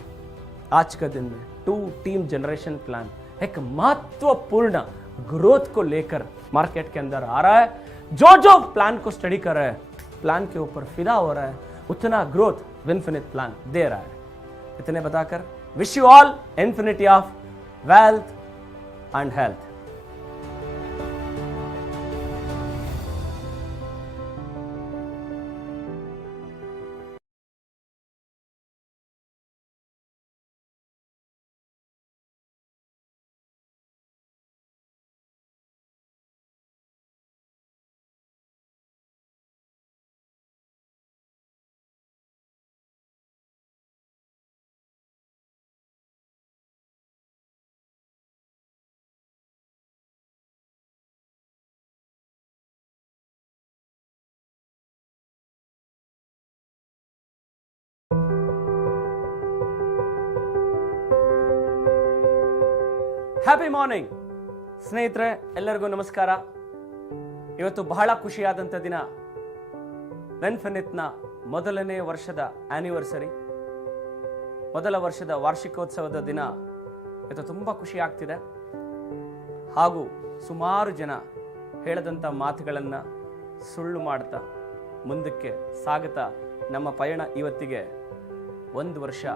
आज के दिन में 2 टीम जनरेशन प्लान एक महत्वपूर्ण ग्रोथ को लेकर मार्केट के अंदर आ रहा है। जो प्लान को स्टडी कर रहा है, प्लान के ऊपर फिदा हो रहा है, उतना ग्रोथ विनफिनिट प्लान दे रहा है। इतने बताकर wish you all infinity of wealth and health. Happy morning ಸ್ನೇಹಿತರೆ, ಎಲ್ಲರಿಗೂ ನಮಸ್ಕಾರ. ಇವತ್ತು ಬಹಳ ಖುಷಿಯಾದಂಥ ದಿನ. ವಿನ್ಫಿನಿಟ್ನ ಮೊದಲನೇ ವರ್ಷದ ಆನಿವರ್ಸರಿ. ಮೊದಲ ವರ್ಷದ ವಾರ್ಷಿಕೋತ್ಸವದ ದಿನ ಇವತ್ತು ತುಂಬ ಖುಷಿ ಆಗ್ತಿದೆ. ಹಾಗೂ ಸುಮಾರು ಜನ ಹೇಳದಂಥ ಮಾತುಗಳನ್ನು ಸುಳ್ಳು ಮಾಡ್ತಾ ಮುಂದಕ್ಕೆ ಸಾಗುತ್ತಾ ನಮ್ಮ ಪಯಣ ಇವತ್ತಿಗೆ 1 ವರ್ಷ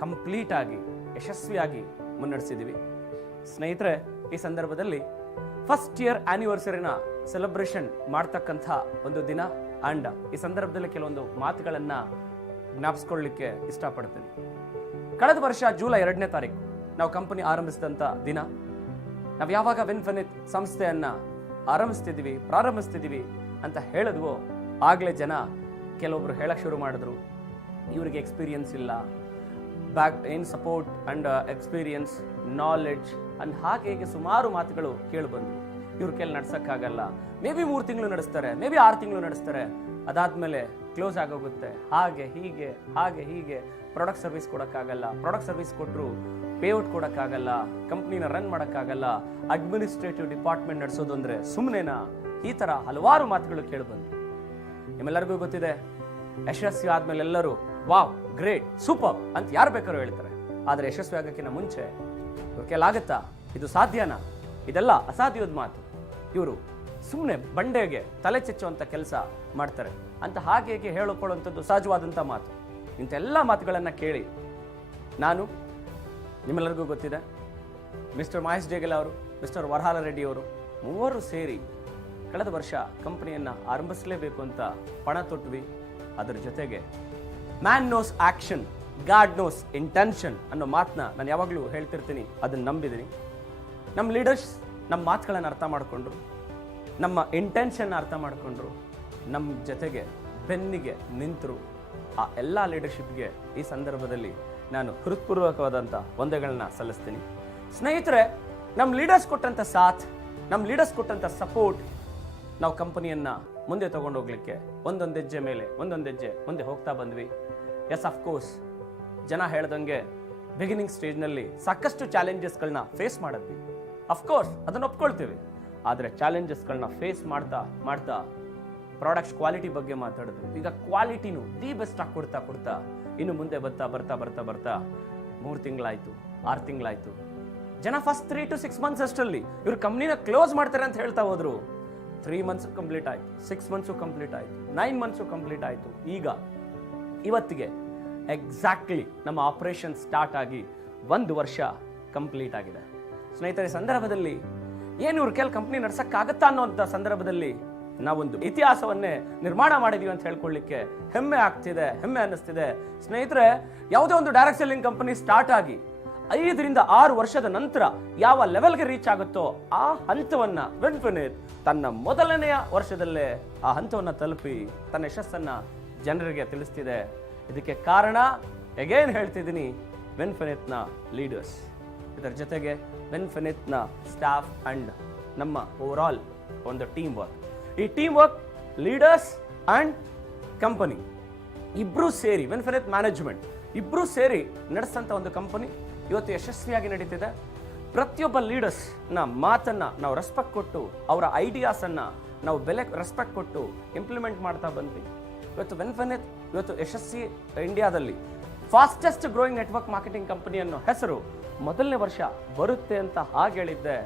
ಕಂಪ್ಲೀಟಾಗಿ ಯಶಸ್ವಿಯಾಗಿ ಮುನ್ನಡೆಸಿದ್ದೀವಿ. ಸ್ನೇಹಿತರೆ, ಈ ಸಂದರ್ಭದಲ್ಲಿ ಫಸ್ಟ್ ಇಯರ್ ಆ್ಯನಿವರ್ಸರಿನ ಸೆಲೆಬ್ರೇಷನ್ ಮಾಡ್ತಕ್ಕಂಥ ಒಂದು ದಿನ. ಆ್ಯಂಡ್ ಈ ಸಂದರ್ಭದಲ್ಲಿ ಕೆಲವೊಂದು ಮಾತುಗಳನ್ನು ಜ್ಞಾಪಿಸ್ಕೊಳ್ಳಿಕ್ಕೆ ಇಷ್ಟಪಡ್ತೀನಿ. ಕಳೆದ ವರ್ಷ ಜೂಲೈ 2ನೇ ತಾರೀಕು ನಾವು ಕಂಪನಿ ಆರಂಭಿಸಿದಂಥ ದಿನ. ನಾವು ಯಾವಾಗ ವಿನ್ಫಿನಿತ್ ಸಂಸ್ಥೆಯನ್ನು ಪ್ರಾರಂಭಿಸ್ತಿದ್ದೀವಿ ಅಂತ ಹೇಳಿದ್ವೋ ಆಗಲೇ ಜನ ಕೆಲವೊಬ್ರು ಹೇಳಕ್ಕೆ ಶುರು ಮಾಡಿದ್ರು, ಇವರಿಗೆ ಎಕ್ಸ್ಪೀರಿಯನ್ಸ್ ಇಲ್ಲ, ಏನು support and experience, knowledge and ಹಾಗೆ ಸುಮಾರು ಮಾತುಗಳು ಕೇಳಿಬಂದು ಇವ್ರ ಕೈಲಿ ನಡ್ಸೋಕ್ಕಾಗಲ್ಲ, ಮೇ ಬಿ 3 ತಿಂಗಳು ನಡೆಸ್ತಾರೆ, ಮೇ ಬಿ 6 ತಿಂಗಳು ನಡೆಸ್ತಾರೆ, ಅದಾದಮೇಲೆ ಕ್ಲೋಸ್ ಆಗೋಗುತ್ತೆ, ಹಾಗೆ ಹೀಗೆ ಪ್ರಾಡಕ್ಟ್ ಸರ್ವಿಸ್ ಕೊಡೋಕ್ಕಾಗಲ್ಲ, ಪ್ರಾಡಕ್ಟ್ ಸರ್ವಿಸ್ ಕೊಟ್ಟರು ಪೇಔಟ್ ಕೊಡೋಕ್ಕಾಗಲ್ಲ, ಕಂಪ್ನಿನ ರನ್ ಮಾಡೋಕ್ಕಾಗಲ್ಲ, ಅಡ್ಮಿನಿಸ್ಟ್ರೇಟಿವ್ ಡಿಪಾರ್ಟ್ಮೆಂಟ್ ನಡೆಸೋದು ಅಂದರೆ ಸುಮ್ಮನೆನಾ, ಈ ಥರ ಹಲವಾರು ಮಾತುಗಳು ಕೇಳಿಬಂದು. ನಿಮ್ಮೆಲ್ಲರಿಗೂ ಗೊತ್ತಿದೆ, ಯಶಸ್ವಿ ಆದಮೇಲೆ ಎಲ್ಲರೂ ವಾವ್, ಗ್ರೇಟ್, ಸೂಪರ್ ಅಂತ ಯಾರು ಬೇಕಾದ್ರೂ ಹೇಳ್ತಾರೆ. ಆದರೆ ಯಶಸ್ವಿ ಆಗೋಕ್ಕಿಂತ ಮುಂಚೆ ಇವ್ರ ಕೈಲಾಗತ್ತಾ, ಇದು ಸಾಧ್ಯನಾ, ಇದೆಲ್ಲ ಅಸಾಧ್ಯದ ಮಾತು, ಇವರು ಸುಮ್ಮನೆ ಬಂಡೆಗೆ ತಲೆ ಚೆಚ್ಚುವಂಥ ಕೆಲಸ ಮಾಡ್ತಾರೆ ಅಂತ ಹಾಗೆ ಹೇಳಿಕೊಳ್ಳುವಂಥದ್ದು ಸಹಜವಾದಂಥ ಮಾತು. ಇಂಥೆಲ್ಲ ಮಾತುಗಳನ್ನು ಕೇಳಿ ನಾನು, ನಿಮ್ಮೆಲ್ಲರಿಗೂ ಗೊತ್ತಿದೆ, ಮಿಸ್ಟರ್ ಮಹೇಶ್ ಜೇಗಲ ಅವರು, ಮಿಸ್ಟರ್ ವರಹಾಲ ರೆಡ್ಡಿ ಅವರು ಮೂವರು ಸೇರಿ ಕಳೆದ ವರ್ಷ ಕಂಪನಿಯನ್ನು ಆರಂಭಿಸಲೇಬೇಕು ಅಂತ ಪಣ ತೊಟ್ವಿ. ಅದರ ಜೊತೆಗೆ man knows action, God knows intention ಅನ್ನೋ ಮಾತನ್ನ ನಾನು ಯಾವಾಗಲೂ ಹೇಳ್ತಿರ್ತೀನಿ, ಅದನ್ನು ನಂಬಿದ್ದೀನಿ. ನಮ್ಮ ಲೀಡರ್ಸ್ ನಮ್ಮ ಮಾತುಗಳನ್ನು ಅರ್ಥ ಮಾಡಿಕೊಂಡ್ರು, ನಮ್ಮ ಇಂಟೆನ್ಷನ್ ಅರ್ಥ ಮಾಡಿಕೊಂಡ್ರು, ನಮ್ಮ ಜೊತೆಗೆ ಬೆನ್ನಿಗೆ ನಿಂತರು. ಆ ಎಲ್ಲ ಲೀಡರ್ಶಿಪ್ಗೆ ಈ ಸಂದರ್ಭದಲ್ಲಿ ನಾನು ಹೃತ್ಪೂರ್ವಕವಾದಂಥ ವಂದನೆಗಳನ್ನ ಸಲ್ಲಿಸ್ತೀನಿ. ಸ್ನೇಹಿತರೆ, ನಮ್ಮ ಲೀಡರ್ಸ್ ಕೊಟ್ಟಂಥ ಸಾಥ್, ನಮ್ಮ ಲೀಡರ್ಸ್ ಕೊಟ್ಟಂಥ ಸಪೋರ್ಟ್ ನಾವು ಕಂಪನಿಯನ್ನು ಮುಂದೆ ತಗೊಂಡು ಹೋಗ್ಲಿಕ್ಕೆ ಒಂದೊಂದು ಹೆಜ್ಜೆ ಮೇಲೆ ಒಂದೊಂದು ಹೆಜ್ಜೆ ಮುಂದೆ ಹೋಗ್ತಾ ಬಂದ್ವಿ. ಎಸ್, ಅಫ್ಕೋರ್ಸ್ ಜನ ಹೇಳ್ದಂಗೆ ಬಿಗಿನಿಂಗ್ ಸ್ಟೇಜ್ನಲ್ಲಿ ಸಾಕಷ್ಟು ಚಾಲೆಂಜಸ್ಗಳನ್ನ ಫೇಸ್ ಮಾಡಿದ್ವಿ. ಅಫ್ಕೋರ್ಸ್ ಅದನ್ನು ಒಪ್ಕೊಳ್ತೀವಿ. ಆದರೆ ಚಾಲೆಂಜಸ್ಗಳನ್ನ ಫೇಸ್ ಮಾಡ್ತಾ ಪ್ರಾಡಕ್ಟ್ಸ್ ಕ್ವಾಲಿಟಿ ಬಗ್ಗೆ ಮಾತಾಡಿದ್ವಿ. ಈಗ ಕ್ವಾಲಿಟಿನೂ ದಿ ಬೆಸ್ಟ್ ಆಗಿ ಕೊಡ್ತಾ ಇನ್ನು ಮುಂದೆ ಬರ್ತಾ 3 ತಿಂಗಳಾಯಿತು, 6 ತಿಂಗಳಾಯಿತು. ಜನ ಫಸ್ಟ್ 3 to 6 ಮಂತ್ಸ್ ಅಷ್ಟರಲ್ಲಿ ಇವ್ರು ಕಂಪ್ನಿನ ಕ್ಲೋಸ್ ಮಾಡ್ತಾರೆ ಅಂತ ಹೇಳ್ತಾ ಹೋದ್ರು. 3 ಮಂತ್ಸ್ ಕಂಪ್ಲೀಟ್ ಆಯಿತು, 6 ಮಂತ್ಸು ಕಂಪ್ಲೀಟ್ ಆಯಿತು, 9 ಮಂತ್ಸು ಕಂಪ್ಲೀಟ್ ಆಯಿತು. ಈಗ ಇವತ್ತಿಗೆ ಎಕ್ಸಾಕ್ಟ್ಲಿ ನಮ್ಮ ಆಪರೇಷನ್ ಸ್ಟಾರ್ಟ್ ಆಗಿ 1 ವರ್ಷ ಕಂಪ್ಲೀಟ್ ಆಗಿದೆ. ಸ್ನೇಹಿತರೆ, ಸಂದರ್ಭದಲ್ಲಿ ಏನು ಇವ್ರ ಕೆಲ ಕಂಪ್ನಿ ನಡ್ಸಕ್ಕಾಗತ್ತಾ ಅನ್ನೋಂಥ ಸಂದರ್ಭದಲ್ಲಿ ನಾವೊಂದು ಇತಿಹಾಸವನ್ನೇ ನಿರ್ಮಾಣ ಮಾಡಿದೀವಿ ಅಂತ ಹೇಳ್ಕೊಳ್ಳಿಕ್ಕೆ ಹೆಮ್ಮೆ ಅನ್ನಿಸ್ತಿದೆ. ಸ್ನೇಹಿತರೆ, ಯಾವುದೇ ಒಂದು ಡೈರೆಕ್ಟ್ ಸೆಲ್ಲಿಂಗ್ ಕಂಪನಿ ಸ್ಟಾರ್ಟ್ ಆಗಿ 5 ರಿಂದ 6 ವರ್ಷದ ನಂತರ ಯಾವ ಲೆವೆಲ್ಗೆ ರೀಚ್ ಆಗುತ್ತೋ ಆ ಹಂತವನ್ನ ವಿನ್ಫಿನಿತ್ ತನ್ನ ಮೊದಲನೆಯ ವರ್ಷದಲ್ಲೇ ಆ ಹಂತವನ್ನ ತಲುಪಿ ತನ್ನ ಯಶಸ್ಸನ್ನ ಜನರಿಗೆ ತಿಳಿಸ್ತಿದೆ. ಇದಕ್ಕೆ ಕಾರಣ ಎಗೇನ್ ಹೇಳ್ತಿದ್ದೀನಿ, ವಿನ್ಫಿನಿತ್ನ ಲೀಡರ್ಸ್, ಇದರ ಜೊತೆಗೆ ವಿನ್ಫಿನಿತ್ನ ಸ್ಟಾಫ್ ಅಂಡ್ ನಮ್ಮ ಓವರಾಲ್ ಒಂದು ಟೀಮ್ ವರ್ಕ್. ಈ team work, leaders and company ಇಬ್ರು ಸೇರಿ, ವಿನ್ಫಿನಿತ್ ಮ್ಯಾನೇಜ್ಮೆಂಟ್ ಇಬ್ರು ಸೇರಿ ನಡೆಸಂತ ಒಂದು ಕಂಪನಿ ಇವತ್ತು ಯಶಸ್ವಿಯಾಗಿ ನಡೀತಿದೆ. ಪ್ರತಿಯೊಬ್ಬ ಲೀಡರ್ಸ್ನ ಮಾತನ್ನ ನಾವು ರೆಸ್ಪೆಕ್ಟ್ ಕೊಟ್ಟು, ಅವರ ಐಡಿಯಾಸನ್ನ ನಾವು ರೆಸ್ಪೆಕ್ಟ್ ಕೊಟ್ಟು ಇಂಪ್ಲಿಮೆಂಟ್ ಮಾಡ್ತಾ ಬಂದ್ವಿ. ಇವತ್ತು ವಿನ್ಫಿನಿತ್ ಇವತ್ತು ಯಶಸ್ವಿ ಇಂಡಿಯಾದಲ್ಲಿ fastest growing network marketing company ಅನ್ನೋ ಹೆಸರು ಮೊದಲನೇ ವರ್ಷ ಬರುತ್ತೆ ಅಂತ ಹಾಗೆ ಹೇಳಿದ್ದೆ.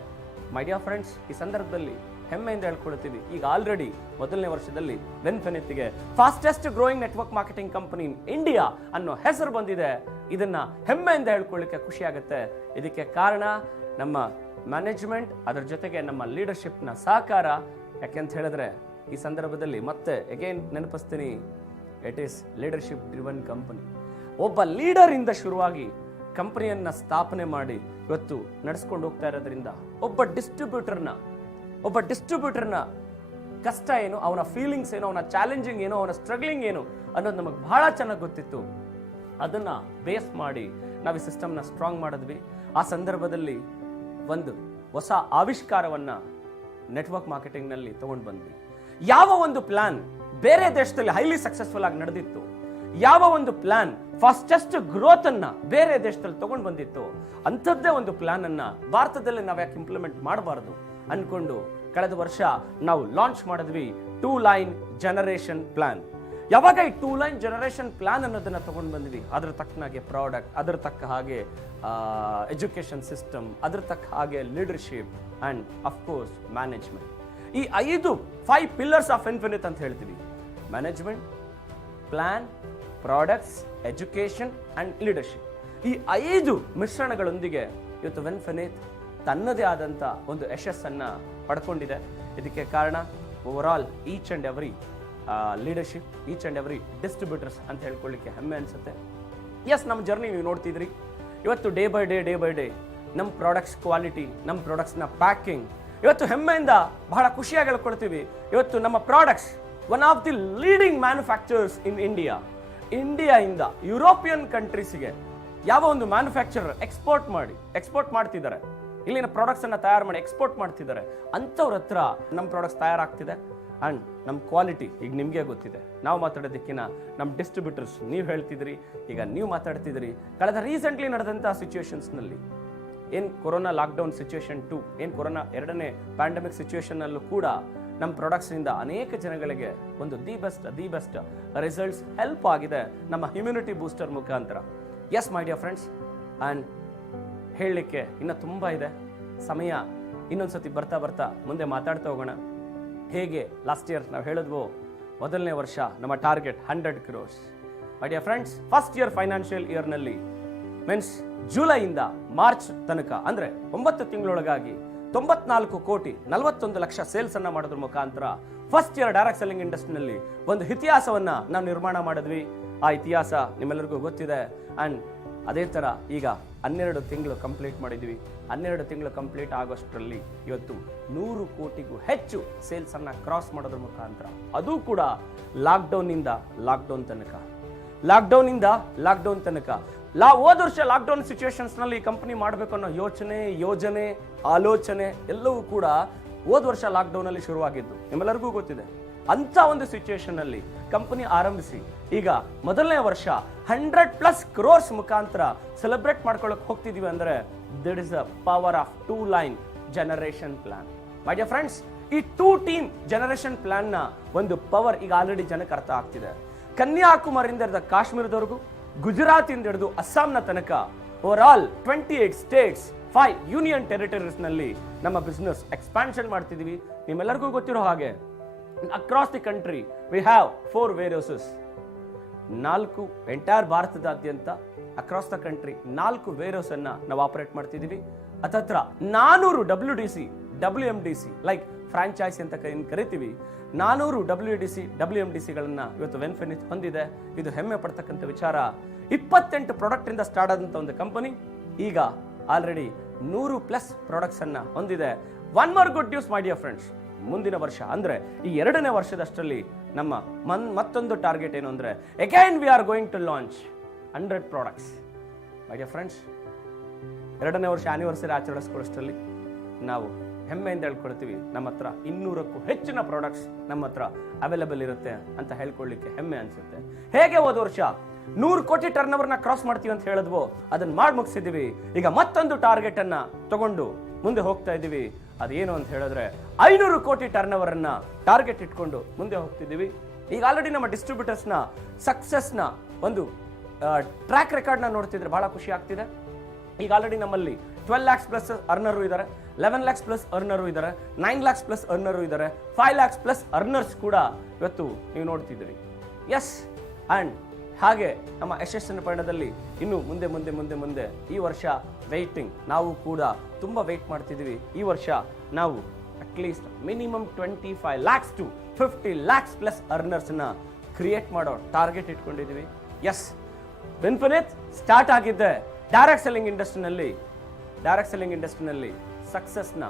ಮೈ ಡಿಯರ್ ಫ್ರೆಂಡ್ಸ್, ಈ ಸಂದರ್ಭದಲ್ಲಿ ಹೆಮ್ಮೆಯಿಂದ ಹೇಳ್ಕೊಳ್ತೀವಿ, ಈಗ ಆಲ್ರೆಡಿ ಮೊದಲನೇ ವರ್ಷದಲ್ಲಿ ವಿನ್ಫಿನಿತ್ಗೆ fastest growing network marketing company in India ಅನ್ನೋ ಹೆಸರು ಬಂದಿದೆ. ಇದನ್ನ ಹೆಮ್ಮೆಯಿಂದ ಹೇಳ್ಕೊಳ್ಳಿಕ್ಕೆ ಖುಷಿ ಆಗುತ್ತೆ. ಇದಕ್ಕೆ ಕಾರಣ ನಮ್ಮ ಮ್ಯಾನೇಜ್ಮೆಂಟ್, ಅದರ ಜೊತೆಗೆ ನಮ್ಮ ಲೀಡರ್ಶಿಪ್ನ ಸಹಕಾರ. ಯಾಕೆಂತ ಹೇಳಿದ್ರೆ ಈ ಸಂದರ್ಭದಲ್ಲಿ ಮತ್ತೆ ಅಗೇನ್ ನೆನಪಿಸ್ತೀನಿ, it is leadership driven company. ಒಬ್ಬ ಲೀಡರ್ ಇಂದ ಶುರುವಾಗಿ ಕಂಪನಿಯನ್ನ ಸ್ಥಾಪನೆ ಮಾಡಿ ಇವತ್ತು ನಡೆಸ್ಕೊಂಡು ಹೋಗ್ತಾ ಇರೋದ್ರಿಂದ ಒಬ್ಬ ಡಿಸ್ಟ್ರಿಬ್ಯೂಟರ್ನ ಕಷ್ಟ ಏನು, ಅವನ ಫೀಲಿಂಗ್ಸ್ ಏನು, ಅವನ ಚಾಲೆಂಜಿಂಗ್ ಏನು, ಅವನ ಸ್ಟ್ರಗ್ಲಿಂಗ್ ಏನು ಅನ್ನೋದು ನಮಗೆ ಬಹಳ ಚೆನ್ನಾಗಿ ಗೊತ್ತಿತ್ತು. ಅದನ್ನ ಬೇಸ್ ಮಾಡಿ ನಾವು ಈ ಸಿಸ್ಟಮ್ನ ಸ್ಟ್ರಾಂಗ್ ಮಾಡಿದ್ವಿ. ಆ ಸಂದರ್ಭದಲ್ಲಿ ಒಂದು ಹೊಸ ಆವಿಷ್ಕಾರವನ್ನ ನೆಟ್ವರ್ಕ್ ಮಾರ್ಕೆಟಿಂಗ್ನಲ್ಲಿ ತಗೊಂಡು ಬಂದ್ವಿ. ಯಾವ ಒಂದು ಪ್ಲಾನ್ ಬೇರೆ ದೇಶದಲ್ಲಿ ಹೈಲಿ ಸಕ್ಸಸ್ಫುಲ್ ಆಗಿ ನಡೆದಿತ್ತು, ಯಾವ ಒಂದು ಪ್ಲಾನ್ ಫಾಸ್ಟೆಸ್ಟ್ ಗ್ರೋತ್ ಅನ್ನ ಬೇರೆ ದೇಶದಲ್ಲಿ ತಗೊಂಡು ಬಂದಿತ್ತು, ಅಂಥದ್ದೇ ಒಂದು ಪ್ಲಾನ್ ಅನ್ನ ಭಾರತದಲ್ಲಿ ನಾವು ಯಾಕೆ ಇಂಪ್ಲಿಮೆಂಟ್ ಮಾಡಬಾರದು ಅನ್ಕೊಂಡು ಕಳೆದ ವರ್ಷ ನಾವು ಲಾಂಚ್ ಮಾಡಿದ್ವಿ 2 ಲೈನ್ ಜನರೇಷನ್ ಪ್ಲಾನ್. ಯಾವಾಗ ಈ 2 ಲೈನ್ ಜನರೇಷನ್ ಪ್ಲಾನ್ ಅನ್ನೋದನ್ನ ತಗೊಂಡು ಬಂದ್ವಿ, ಅದ್ರ ತಕ್ಕನಾಗೆ ಪ್ರಾಡಕ್ಟ್, ಅದ್ರ ತಕ್ಕ ಹಾಗೆ ಎಜುಕೇಶನ್ ಸಿಸ್ಟಮ್, ಅದ್ರ ತಕ್ಕ ಹಾಗೆ ಲೀಡರ್ಶಿಪ್ ಅಂಡ್ ಅಫ್ಕೋರ್ಸ್ ಮ್ಯಾನೇಜ್ಮೆಂಟ್. ಈ 5 ಪಿಲ್ಲರ್ಸ್ ಆಫ್ ಇನ್ಫಿನಿಟ್ ಅಂತ ಹೇಳ್ತೀವಿ. Management, plan, products, education and leadership. ಈ 5 ಮಿಶ್ರಣಗಳೊಂದಿಗೆ ಇವತ್ತು ವಿನ್ಫಿನಿಟ್ ತನ್ನದೇ ಆದಂಥ ಒಂದು ಯಶಸ್ಸನ್ನ ಪಡ್ಕೊಂಡಿದೆ. ಇದಕ್ಕೆ ಕಾರಣ over all each and every leadership, each and every distributors ಅಂತ ಹೇಳ್ಕೊಳ್ಳಿಕ್ಕೆ ಹೆಮ್ಮೆ ಅನ್ಸುತ್ತೆ. ಎಸ್, ನಮ್ಮ ಜರ್ನಿ ನೀವು ನೋಡ್ತಿದ್ರಿ. ಇವತ್ತು ಡೇ ಬೈ ಡೇ ನಮ್ಮ ಪ್ರಾಡಕ್ಟ್ಸ್ ಕ್ವಾಲಿಟಿ, ನಮ್ಮ ಪ್ರಾಡಕ್ಟ್ಸ್ನ ಪ್ಯಾಕಿಂಗ್, ಇವತ್ತು ಹೆಮ್ಮೆಯಿಂದ ಬಹಳ ಖುಷಿಯಾಗಿ ಹೇಳ್ಕೊಳ್ತೀವಿ. ಇವತ್ತು ನಮ್ಮ products one of the leading manufacturers in ಇಂಡಿಯಾಯಿಂದ ಯುರೋಪಿಯನ್ ಕಂಟ್ರೀಸ್ಗೆ ಯಾವ ಒಂದು ಮ್ಯಾನುಫ್ಯಾಕ್ಚರರ್ ಎಕ್ಸ್ಪೋರ್ಟ್ ಮಾಡ್ತಿದ್ದಾರೆ, ಇಲ್ಲಿನ ಪ್ರಾಡಕ್ಟ್ಸ್ ಅನ್ನ ತಯಾರು ಮಾಡಿ ಎಕ್ಸ್ಪೋರ್ಟ್ ಮಾಡ್ತಿದ್ದಾರೆ, ಅಂಥವ್ರ ಹತ್ರ ನಮ್ಮ ಪ್ರಾಡಕ್ಟ್ಸ್ ತಯಾರಾಗ್ತಿದೆ. ಅಂಡ್ ನಮ್ಮ ಕ್ವಾಲಿಟಿ ಈಗ ನಿಮಗೆ ಗೊತ್ತಿದೆ. ನಾವು ಮಾತಾಡೋದಕ್ಕಿಂತ ನಮ್ಮ ಡಿಸ್ಟ್ರಿಬ್ಯೂಟರ್ಸ್, ನೀವು ಹೇಳ್ತಿದ್ರಿ, ಈಗ ನೀವು ಮಾತಾಡ್ತಿದ್ರಿ. ಕಳೆದ ರೀಸೆಂಟ್ಲಿ ನಡೆದಂಥ ಸಿಚುವೇಶನ್ಸ್ನಲ್ಲಿ ಏನು ಕೊರೋನಾ ಲಾಕ್ಡೌನ್ ಸಿಚುವೇಶನ್ 2, ಏನು ಕೊರೋನಾ 2ನೇ ಪ್ಯಾಂಡಮಿಕ್ ಸಿಚುವೇಶನ್ನಲ್ಲೂ ಕೂಡ ನಮ್ಮ ಪ್ರಾಡಕ್ಟ್ಸಿಂದ ಅನೇಕ ಜನಗಳಿಗೆ ಒಂದು ದಿ ಬೆಸ್ಟ್ ರಿಸಲ್ಟ್ಸ್ ಹೆಲ್ಪ್ ಆಗಿದೆ ನಮ್ಮ ಇಮ್ಯುನಿಟಿ ಬೂಸ್ಟರ್ ಮುಖಾಂತರ. Yes my dear friends, and ಹೇಳಲಿಕ್ಕೆ ಇನ್ನೂ ತುಂಬ ಇದೆ. ಸಮಯ ಇನ್ನೊಂದ್ಸತಿ ಬರ್ತಾ ಮುಂದೆ ಮಾತಾಡ್ತಾ ಹೋಗೋಣ. ಹೇಗೆ ಲಾಸ್ಟ್ ಇಯರ್ ನಾವು ಹೇಳಿದ್ವೋ, ಮೊದಲನೇ ವರ್ಷ ನಮ್ಮ target 100 crores. My dear friends, first year financial ಇಯರ್ನಲ್ಲಿ ಮೀನ್ಸ್ ಜುಲೈಯಿಂದ ಮಾರ್ಚ್ ತನಕ ಅಂದರೆ 9 ತಿಂಗಳೊಳಗಾಗಿ 94 ಕೋಟಿ 41 ಲಕ್ಷ ಸೇಲ್ಸ್ ಅನ್ನ ಮಾಡೋದ್ರ ಮುಖಾಂತರ ಫಸ್ಟ್ ಇಯರ್ ಡೈರೆಕ್ಟ್ ಸೆಲ್ಲಿಂಗ್ ಇಂಡಸ್ಟ್ರಿನಲ್ಲಿ ಒಂದು ಇತಿಹಾಸವನ್ನ ನಾವು ನಿರ್ಮಾಣ ಮಾಡಿದ್ವಿ. ಆ ಇತಿಹಾಸ ನಿಮ್ಮೆಲ್ಲರಿಗೂ ಗೊತ್ತಿದೆ. ಅಂಡ್ ಅದೇ ಥರ ಈಗ 12 ತಿಂಗಳು ಕಂಪ್ಲೀಟ್ ಮಾಡಿದ್ವಿ. 12 ತಿಂಗಳು ಕಂಪ್ಲೀಟ್ ಆಗೋಷ್ಟರಲ್ಲಿ ಇವತ್ತು 100 ಕೋಟಿಗೂ ಹೆಚ್ಚು ಸೇಲ್ಸ್ ಅನ್ನ ಕ್ರಾಸ್ ಮಾಡೋದ್ರ ಮುಖಾಂತರ, ಅದು ಕೂಡ ಲಾಕ್ಡೌನ್ ತನಕ ಹೋದ ವರ್ಷ ಲಾಕ್ಡೌನ್ ಸಿಚುವೇಶನ್ಸ್ ನಲ್ಲಿ ಕಂಪನಿ ಮಾಡಬೇಕು ಅನ್ನೋ ಯೋಜನೆ ಆಲೋಚನೆ ಎಲ್ಲವೂ ಕೂಡ ಹೋದ ವರ್ಷ ಲಾಕ್ಡೌನ್ ಅಲ್ಲಿ ಶುರುವಾಗಿದ್ದು ನಿಮ್ಮೆಲ್ಲರಿಗೂ ಗೊತ್ತಿದೆ. ಅಂತ ಒಂದು ಸಿಚುವೇಶನ್ ಅಲ್ಲಿ ಕಂಪನಿ ಆರಂಭಿಸಿ ಈಗ ಮೊದಲನೇ ವರ್ಷ 100+ crores ಮುಖಾಂತರ ಸೆಲೆಬ್ರೇಟ್ ಮಾಡ್ಕೊಳ್ಳೋಕೆ ಹೋಗ್ತಿದೀವಿ ಅಂದ್ರೆ that is the power of 2 line generation plan. My dear friends, ಈ 2 ಟೀಮ್ ಜನರೇಷನ್ ಪ್ಲಾನ್ ನ ಒಂದು ಪವರ್ ಈಗ ಆಲ್ರೆಡಿ ಜನಕ್ಕೆ ಅರ್ಥ ಆಗ್ತಿದೆ. ಕನ್ಯಾಕುಮಾರಿಯಿಂದ ಹಿಡಿದ ಕಾಶ್ಮೀರದವರೆಗೂ, ಗುಜರಾತ್ ಇಂದ ಹಿಡಿದು ಅಸ್ಸಾಂನ ತನಕ over all 28 States 5 union territories ನಲ್ಲಿ ನಮ್ಮ ಬಿಸ್ನೆಸ್ ಎಕ್ಸ್ಪಾನ್ಷನ್ ಮಾಡ್ತಿದೀವಿ. ನಿಮ್ಮೆಲ್ಲರಿಗೂ ಗೊತ್ತಿರೋ ಹಾಗೆ across the country we have 4 warehouses. 4 entire ಭಾರತದಾದ್ಯಂತ ಅಕ್ರಾಸ್ ದ ಕಂಟ್ರಿ 4 warehouse ಅನ್ನ ನಾವು ಆಪರೇಟ್ ಮಾಡ್ತಿದೀವಿ. ಹತ್ರ 400 WDC WMDC ಲೈಕ್ ಫ್ರಾಂಚೈಸಿ ಅಂತ ಕರಿತೀವಿ. 400 WMDCಗಳನ್ನ ಇವತ್ತು ವಿನ್ಫಿನಿಟ್ ಹೊಂದಿದೆ. ಇದು ಹೆಮ್ಮೆ ಪಡ್ತಕ್ಕಂಥ ವಿಚಾರ. 28 ಪ್ರಾಡಕ್ಟ್ ಇಂದ ಸ್ಟಾರ್ಟ್ ಆದಂತ ಒಂದು ಕಂಪನಿ ಈಗ ಆಲ್ರೆಡಿ 100+ ಪ್ರಾಡಕ್ಟ್ಸ್ ಅನ್ನ ಹೊಂದಿದೆ. ಒನ್ ಮೋರ್ ಗುಡ್ ನ್ಯೂಸ್ ಮೈ ಡಿಯರ್ ಫ್ರೆಂಡ್ಸ್, ಮುಂದಿನ ವರ್ಷ ಅಂದ್ರೆ ಈ 2ನೇ ವರ್ಷದಷ್ಟರಲ್ಲಿ ನಮ್ಮ ಮತ್ತೊಂದು ಟಾರ್ಗೆಟ್ ಏನು ಅಂದ್ರೆ again we are going to launch 100 products. My dear friends, 2ನೇ ವರ್ಷ ಆನಿವರ್ಸರಿ ಆಚರಿಸ್ಕೊಳ್ಳೋಷ್ಟರಲ್ಲಿ ನಾವು ಹೆಮ್ಮೆಯಿಂದ ಹೇಳ್ಕೊಳ್ತೀವಿ ನಮ್ಮ ಹತ್ರ 200ಕ್ಕೂ ಹೆಚ್ಚಿನ ಪ್ರಾಡಕ್ಟ್ಸ್ ನಮ್ಮ ಹತ್ರ ಅವೈಲೇಬಲ್ ಇರುತ್ತೆ ಅಂತ ಹೇಳ್ಕೊಳ್ಳಿಕ್ಕೆ ಹೆಮ್ಮೆ ಅನ್ಸುತ್ತೆ. ಹೇಗೆ ಹೋದ ವರ್ಷ 100 ಕೋಟಿ ಟರ್ನ್ ಓವರ್ನ ಕ್ರಾಸ್ ಮಾಡ್ತೀವಿ ಅಂತ ಹೇಳಿದ್ವೋ ಅದನ್ನ ಮಾಡಿ ಮುಗಿಸಿದೀವಿ. ಈಗ ಮತ್ತೊಂದು ಟಾರ್ಗೆಟ್ ಅನ್ನ ತಗೊಂಡು ಮುಂದೆ ಹೋಗ್ತಾ ಇದ್ದೀವಿ. ಅದೇನು ಅಂತ ಹೇಳಿದ್ರೆ 500 ಕೋಟಿ ಟರ್ನ್ ಓವರ್ ಅನ್ನ ಟಾರ್ಗೆಟ್ ಇಟ್ಕೊಂಡು ಮುಂದೆ ಹೋಗ್ತಿದ್ದೀವಿ. ಈಗ ಆಲ್ರೆಡಿ ನಮ್ಮ ಡಿಸ್ಟ್ರಿಬ್ಯೂಟರ್ಸ್ ನ ಸಕ್ಸಸ್ ನ ಒಂದು ಟ್ರ್ಯಾಕ್ ರೆಕಾರ್ಡ್ ನ ನೋಡ್ತಿದ್ರೆ ಬಹಳ ಖುಷಿ ಆಗ್ತಿದೆ. ಈಗ ಆಲ್ರೆಡಿ ನಮ್ಮಲ್ಲಿ 12 lakhs+ ಅರ್ನರು ಇದ್ದಾರೆ, 11 lakhs+ ಅರ್ನರು ಇದ್ದಾರೆ, 9 lakhs+ ಅರ್ನರು ಇದ್ದಾರೆ, 5 lakhs+ ಅರ್ನರ್ಸ್ ಕೂಡ ಇವತ್ತು ನೀವು ನೋಡ್ತಿದ್ದೀರಿ. ಎಸ್, ಅಂಡ್ ಹಾಗೆ ನಮ್ಮ ಯಶಸ್ಸಿನ ಪಯಣದಲ್ಲಿ ಇನ್ನು ಮುಂದೆ ಈ ವರ್ಷ ವೆಯ್ಟಿಂಗ್, ನಾವು ಕೂಡ ತುಂಬ ವೆಯ್ಟ್ ಮಾಡ್ತಿದ್ದೀವಿ. ಈ ವರ್ಷ ನಾವು at least minimum 25 lakhs to 50 lakhs+ ಅರ್ನರ್ಸ್ನ ಕ್ರಿಯೇಟ್ ಮಾಡೋ ಟಾರ್ಗೆಟ್ ಇಟ್ಕೊಂಡಿದ್ದೀವಿ. ಎಸ್, ವಿನ್ಫಿನಿಟ್ ಸ್ಟಾರ್ಟ್ ಆಗಿದ್ದೆ ಡೈರೆಕ್ಟ್ ಸೆಲ್ಲಿಂಗ್ ಇಂಡಸ್ಟ್ರಿನಲ್ಲಿ ಸಕ್ಸಸ್ನ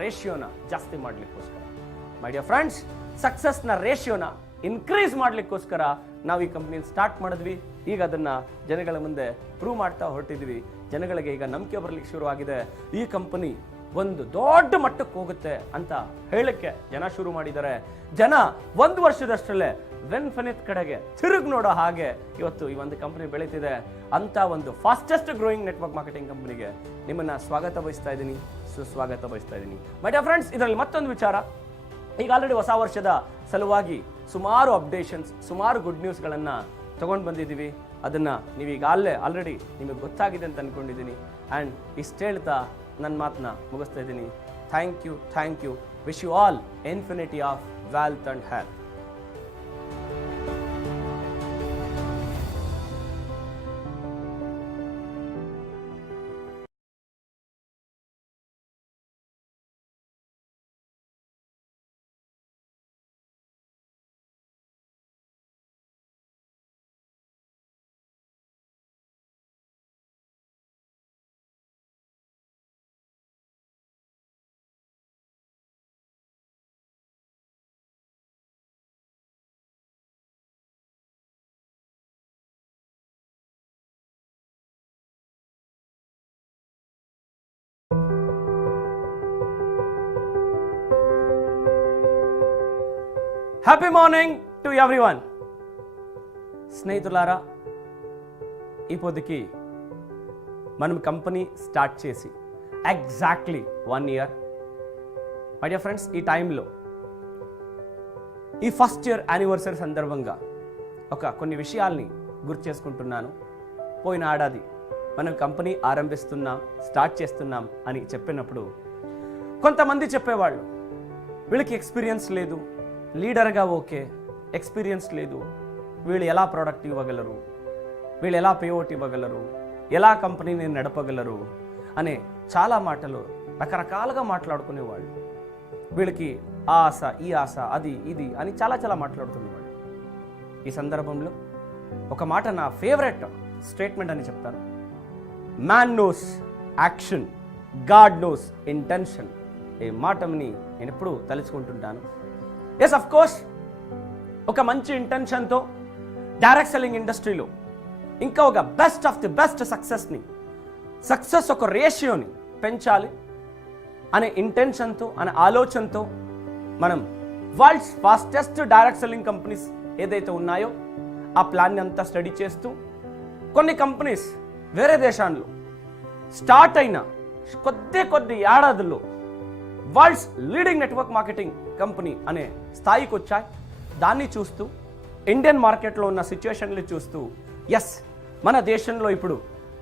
ರೇಷಿಯೋನ ಜಾಸ್ತಿ ಮಾಡಲಿಕ್ಕೋಸ್ಕರ. ಮೈ ಡಿಯರ್ ಫ್ರೆಂಡ್ಸ್, ಸಕ್ಸಸ್ನ ರೇಷಿಯೋನ ಇನ್ಕ್ರೀಸ್ ಮಾಡಲಿಕ್ಕೋಸ್ಕರ ನಾವು ಈ ಕಂಪ್ನಿ ಸ್ಟಾರ್ಟ್ ಮಾಡಿದ್ವಿ. ಈಗ ಅದನ್ನ ಜನಗಳ ಮುಂದೆ ಪ್ರೂವ್ ಮಾಡ್ತಾ ಹೊರಟಿದ್ವಿ. ಜನಗಳಿಗೆ ಈಗ ನಂಬಿಕೆ ಬರ್ಲಿಕ್ಕೆ ಶುರು ಆಗಿದೆ. ಈ ಕಂಪನಿ ಒಂದು ದೊಡ್ಡ ಮಟ್ಟಕ್ಕೆ ಹೋಗುತ್ತೆ ಅಂತ ಹೇಳಕ್ಕೆ ಜನ ಶುರು ಮಾಡಿದ್ದಾರೆ. ಜನ 1 ವರ್ಷದಷ್ಟರಲ್ಲೇ ವಿನ್ಫಿನಿಟ್ ಕಡೆಗೆ ತಿರುಗಿ ನೋಡೋ ಹಾಗೆ ಇವತ್ತು ಈ ಒಂದು ಕಂಪನಿ ಬೆಳೀತಿದೆ. ಅಂತ ಒಂದು ಫಾಸ್ಟೆಸ್ಟ್ ಗ್ರೋಯಿಂಗ್ ನೆಟ್ವರ್ಕ್ ಮಾರ್ಕೆಟಿಂಗ್ ಕಂಪನಿಗೆ ನಿಮ್ಮನ್ನ ಸುಸ್ವಾಗತ ಬಯಸ್ತಾ ಇದ್ದೀನಿ. ಮೈ ಡಿಯರ್ ಫ್ರೆಂಡ್ಸ್, ಇದರಲ್ಲಿ ಮತ್ತೊಂದು ವಿಚಾರ, ಈಗ ಆಲ್ರೆಡಿ ಹೊಸ ವರ್ಷದ ಸಲುವಾಗಿ ಸುಮಾರು ಅಪ್ಡೇಷನ್ಸ್, ಸುಮಾರು ಗುಡ್ ನ್ಯೂಸ್ಗಳನ್ನು ತೊಗೊಂಡು ಬಂದಿದ್ದೀವಿ. ಅದನ್ನು ನೀವು ಈಗಾಗಲೇ ಆಲ್ರೆಡಿ ನಿಮಗೆ ಗೊತ್ತಾಗಿದೆ ಅಂತ ಅಂದ್ಕೊಂಡಿದ್ದೀನಿ. ಆ್ಯಂಡ್ ಇಷ್ಟು ಹೇಳ್ತಾ ನನ್ನ ಮಾತನ್ನ ಮುಗಿಸ್ತಾ ಇದ್ದೀನಿ. Thank you. Wish you all infinity of wealth and health. Happy morning to everyone. స్నేహితులారా, ఈ పొద్దుకి మనం కంపెనీ స్టార్ట్ చేసి exactly 1 year. My dear friends, ఈ టైంలో ఈ ఫస్ట్ ఇయర్ యానివర్సరీ సందర్భంగా కొన్ని విషయాల్ని గుర్తు చేసుకుంటున్నాను. పోయిన ఏడాది మనం కంపెనీ స్టార్ట్ చేస్తున్నాం అని చెప్పినప్పుడు కొంతమంది చెప్పేవాళ్ళు, వీళ్ళకి ఎక్స్పీరియన్స్ లేదు, లీడర్గా ఓకే, ఎక్స్పీరియన్స్ లేదు, వీళ్ళు ఎలా ప్రోడక్ట్ ఇవ్వగలరు, వీళ్ళు ఎలా పేఓట్ ఇవ్వగలరు, ఎలా కంపెనీని నడపగలరు అనే చాలా మాటలు రకరకాలుగా మాట్లాడుకునేవాళ్ళు. వీళ్ళకి ఆ ఆశ, ఈ ఆశ, అది ఇది అని చాలా మాట్లాడుకునేవాళ్ళు. ఈ సందర్భంలో ఒక మాట నా ఫేవరెట్ స్టేట్మెంట్ అని చెప్తాను. Man knows action, God knows intention. ఈ మాటని నేను ఎప్పుడూ తలుచుకుంటుంటాను. ఎస్, అఫ్ కోర్స్, ఒక మంచి ఇంటెన్షన్తో డైరెక్ట్ సెల్లింగ్ ఇండస్ట్రీలో ఇంకా ఒక best of the best success ఒక రేషియోని పెంచాలి అనే ఇంటెన్షన్తో, అనే ఆలోచనతో మనం world's fastest direct selling companies ఏదైతే ఉన్నాయో ఆ ప్లాన్ని అంతా స్టడీ చేస్తూ కొన్ని కంపెనీస్ వేరే దేశాల్లో స్టార్ట్ అయిన కొద్ది ఏడాదుల్లో world's leading network marketing company అనే స్థాయికి వచ్చాయి. దాన్ని చూస్తూ ఇండియన్ మార్కెట్లో ఉన్న సిచ్యువేషన్లు చూస్తూ ఎస్, మన దేశంలో ఇప్పుడు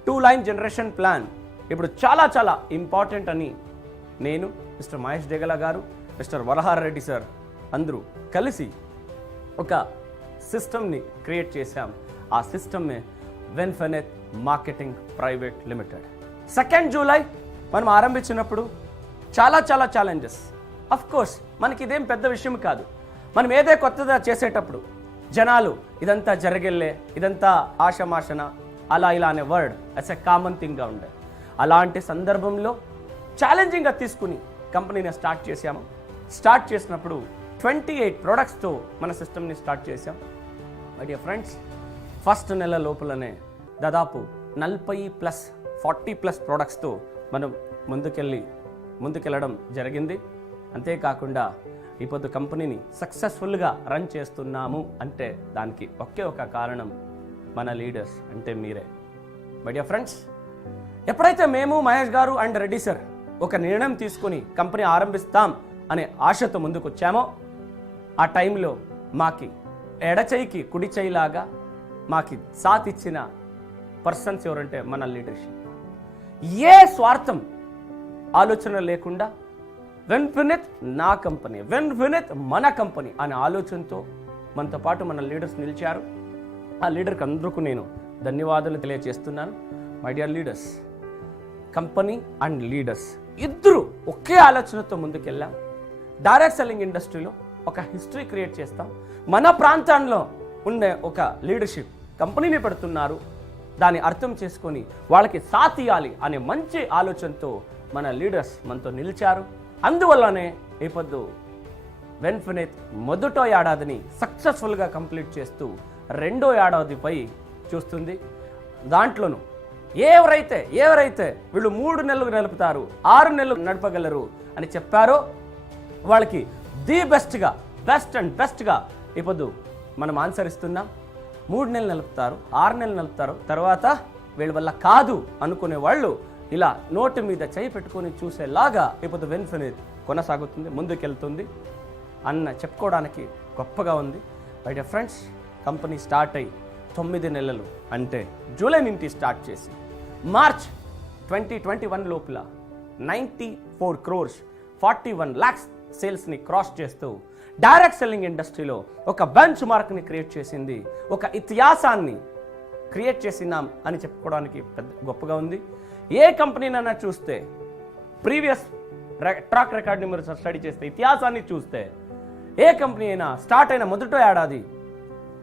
2 line జనరేషన్ ప్లాన్ ఇప్పుడు చాలా ఇంపార్టెంట్ అని నేను, మిస్టర్ మహేష్ డేగల గారు, మిస్టర్ వరహార్ రెడ్డి సార్ అందరూ కలిసి ఒక సిస్టమ్ని క్రియేట్ చేశాం. ఆ సిస్టమ్నే విన్ఫినిట్ మార్కెటింగ్ ప్రైవేట్ లిమిటెడ్. 2 July మనం ఆరంభించినప్పుడు చాలా ఛాలెంజెస్. అఫ్ కోర్స్ మనకి ఇదేం పెద్ద విషయం కాదు. మనం ఏదే కొత్తగా చేసేటప్పుడు జనాలు ఇదంతా జరగలే, ఇదంతా ఆషమాషన, అలా ఇలా అనే వర్డ్ అస్ ఎ కామన్ థింగ్గా ఉండే. అలాంటి సందర్భంలో ఛాలెంజింగ్గా తీసుకుని కంపెనీని స్టార్ట్ చేశాము. స్టార్ట్ చేసినప్పుడు 28 productsతో మన సిస్టమ్ని స్టార్ట్ చేశాం. మై డియర్ ఫ్రెండ్స్, ఫస్ట్ నెల లోపలనే దాదాపు 40+ productsతో మనం ముందుకెళ్ళడం జరిగింది. అంతేకాకుండా ఇప్పుడు కంపెనీని సక్సెస్ఫుల్గా రన్ చేస్తున్నాము అంటే దానికి ఒకే ఒక కారణం మన లీడర్స్, అంటే మీరే. మై డియర్ ఫ్రెండ్స్, ఎప్పుడైతే మేము మహేష్ గారు అండ్ రెడ్డి సార్ ఒక నిర్ణయం తీసుకుని కంపెనీ ఆరంభిస్తాం అనే ఆశతో ముందుకు వచ్చామో ఆ టైంలో మాకి ఎడచేయికి కుడి చేయిలాగా మాకి సాత్ ఇచ్చిన పర్సన్స్ ఎవరంటే మన లీడర్షిప్. ఏ స్వార్థం ఆలోచన లేకుండా విన్ఫినిట్ నా కంపెనీ, విన్ఫినిట్ మన కంపెనీ అనే ఆలోచనతో మనతో పాటు మన లీడర్స్ నిలిచారు. ఆ లీడర్కి అందరికీ నేను ధన్యవాదాలు తెలియజేస్తున్నాను. My dear leaders, company and leaders ఇద్దరు ఒకే ఆలోచనతో ముందుకెళ్ళాం. డైరెక్ట్ సెల్లింగ్ ఇండస్ట్రీలో ఒక హిస్టరీ క్రియేట్ చేస్తాం. మన ప్రాంతంలో ఉండే ఒక లీడర్షిప్ కంపెనీని పెడుతున్నారు, దాన్ని అర్థం చేసుకొని వాళ్ళకి సాథ్ ఇవ్వాలి అనే మంచి ఆలోచనతో మన లీడర్స్ మనతో నిలిచారు. అందువల్లనే ఈ పొద్దు విన్ఫినిట్ మొదటి ఏడాదిని సక్సెస్ఫుల్గా కంప్లీట్ చేస్తూ 2వ ఏడాదిపై చూస్తుంది. దాంట్లోనూ ఎవరైతే వీళ్ళు 3 నెలలు నడుపుతారు, 6 నెలలు నడపగలరు అని చెప్పారో వాళ్ళకి ది బెస్ట్గా ఇప్పుడు మనం ఆన్సర్ ఇస్తున్నాం. 3 నెలలు నడుపుతారు, 6 నెలలు నడుపుతారు, తర్వాత వీళ్ళ వల్ల కాదు అనుకునే వాళ్ళు ఇలా నోటి మీద చేయి పెట్టుకొని చూసేలాగా ఇప్పుడు విన్ఫినిట్ కొనసాగుతుంది, ముందుకెళ్తుంది అన్న చెప్పుకోవడానికి గొప్పగా ఉంది. My dear friends, company start అయ్యి 9 నెలలు అంటే జూలై నుంచి స్టార్ట్ చేసి మార్చ్ 2021 లోపల 94 crores 41 lakhs సేల్స్ని క్రాస్ చేస్తూ డైరెక్ట్ సెల్లింగ్ ఇండస్ట్రీలో ఒక బెంచ్ మార్క్ని క్రియేట్ చేసింది, ఒక ఇతిహాసాన్ని క్రియేట్ చేసినాం అని చెప్పుకోవడానికి పెద్ద గొప్పగా ఉంది. ఏ కంపెనీనైనా చూస్తే ప్రీవియస్ ట్రాక్ రికార్డ్ని మీరు స్టడీ చేస్తే, ఇతిహాసాన్ని చూస్తే ఏ కంపెనీ అయినా స్టార్ట్ అయిన మొదటి ఏడాది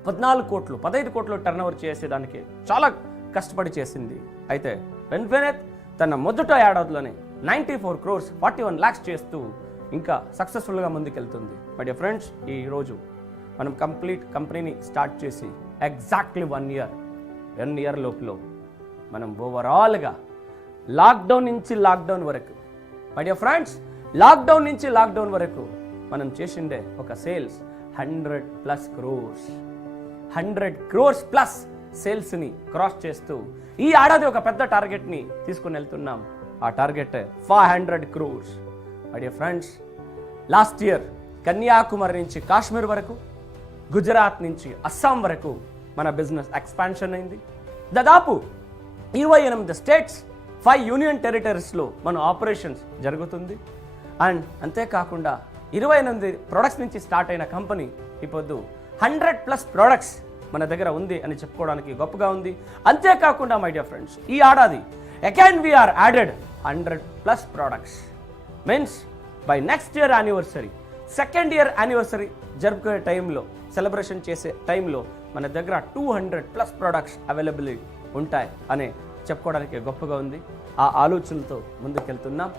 14 కోట్లు 15 కోట్లు టర్నోవర్ చేసేదానికి చాలా కష్టపడి చేసింది. అయితే విన్ఫినిట్ తన మొదటి ఏడాదిలోనే 94 crores 41 lakhs చేస్తూ ఇంకా సక్సెస్ఫుల్గా ముందుకెళ్తుంది. మై డియర్ ఫ్రెండ్స్, ఈరోజు మనం కంప్లీట్ కంపెనీని స్టార్ట్ చేసి ఎగ్జాక్ట్లీ 1 year లోపల మనం ఓవరాల్గా లాక్డౌన్ నుంచి లాక్డౌన్ వరకు, మై డియర్ ఫ్రెండ్స్, లాక్డౌన్ నుంచి లాక్డౌన్ వరకు మనం చేసిండే ఒక సేల్స్ 100+ crores 100 crores ప్లస్ సేల్స్ని క్రాస్ చేస్తూ ఈ ఏడాది ఒక పెద్ద టార్గెట్ని తీసుకుని వెళ్తున్నాం. ఆ target 500 crores. My dear friends, last year Kanyakumari నుంచి కాశ్మీర్ వరకు, గుజరాత్ నుంచి అస్సాం వరకు మన బిజినెస్ ఎక్స్పాన్షన్ అయింది. దాదాపు 28 స్టేట్స్ 5 యూనియన్ టెరిటరీస్లో మన ఆపరేషన్స్ జరుగుతుంది. అండ్ అంతేకాకుండా 28 ప్రొడక్ట్స్ నుంచి స్టార్ట్ అయిన కంపెనీ ఇప్పుడు 100+ ప్రొడక్ట్స్ మన దగ్గర ఉంది అని చెప్పుకోవడానికి గొప్పగా ఉంది. అంతేకాకుండా మై డియర్ ఫ్రెండ్స్, ఈ ఏడాది again we are added 100+ products. Means by next year anniversary, second year anniversary జరుపుకునే టైంలో, సెలబ్రేషన్ చేసే టైంలో మన దగ్గర 200+ ప్రొడక్ట్స్ అవైలబిలిటీ ఉంటాయి అని చెప్పుకోవడానికి గొప్పగా ఉంది. ఆ ఆలోచనలతో ముందుకెళ్తున్నాం.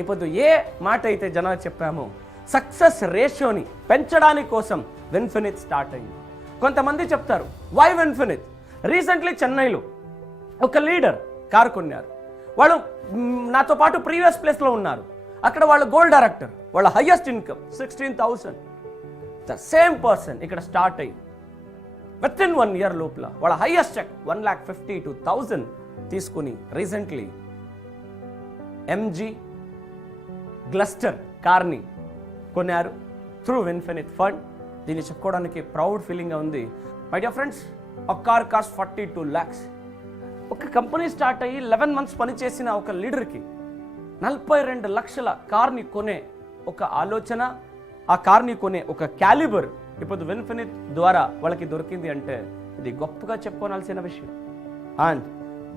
ఇప్పుడు ఏ మాట అయితే జనాలు చెప్పామో, సక్సెస్ రేషియోని పెంచడానికి కోసం విన్ఫినిట్ స్టార్ట్ అయింది. కొంతమంది చెప్తారు, వై విన్ఫినిట్? రీసెంట్లీ చెన్నైలో ఒక లీడర్ కారు కొన్నారు. వాళ్ళు నాతో పాటు ప్రీవియస్ ప్లేస్లో ఉన్నారు. అక్కడ వాళ్ళ గోల్డ్ డైరెక్టర్, వాళ్ళ highest income 16,000. The same person ఇక్కడ స్టార్ట్ అయ్యి వితిన్ 1 year లోపల వాళ్ళ హైయెస్ట్ చెక్ 1,52,000 తీసుకుని రీసెంట్లీ ఎంజీ గ్లస్టర్ కార్ని కొన్నారు త్రూ విన్ఫినిట్ ఫండ్. దీన్ని చెప్పుకోవడానికి ప్రౌడ్ ఫీలింగ్గా ఉంది. మై డియర్ ఫ్రెండ్స్, ఒక కార్ కాస్ట్ 42 lakhs. ఒక కంపెనీ స్టార్ట్ అయ్యి 11 months పనిచేసిన ఒక లీడర్కి 42 లక్షల కార్ని కొనే ఒక ఆలోచన, ఆ కార్ని కొనే ఒక క్యాలిబర్ ఇప్పుడు విన్ఫినిట్ ద్వారా వాళ్ళకి దొరికింది అంటే ఇది గొప్పగా చెప్పుకోవాల్సిన విషయం. అండ్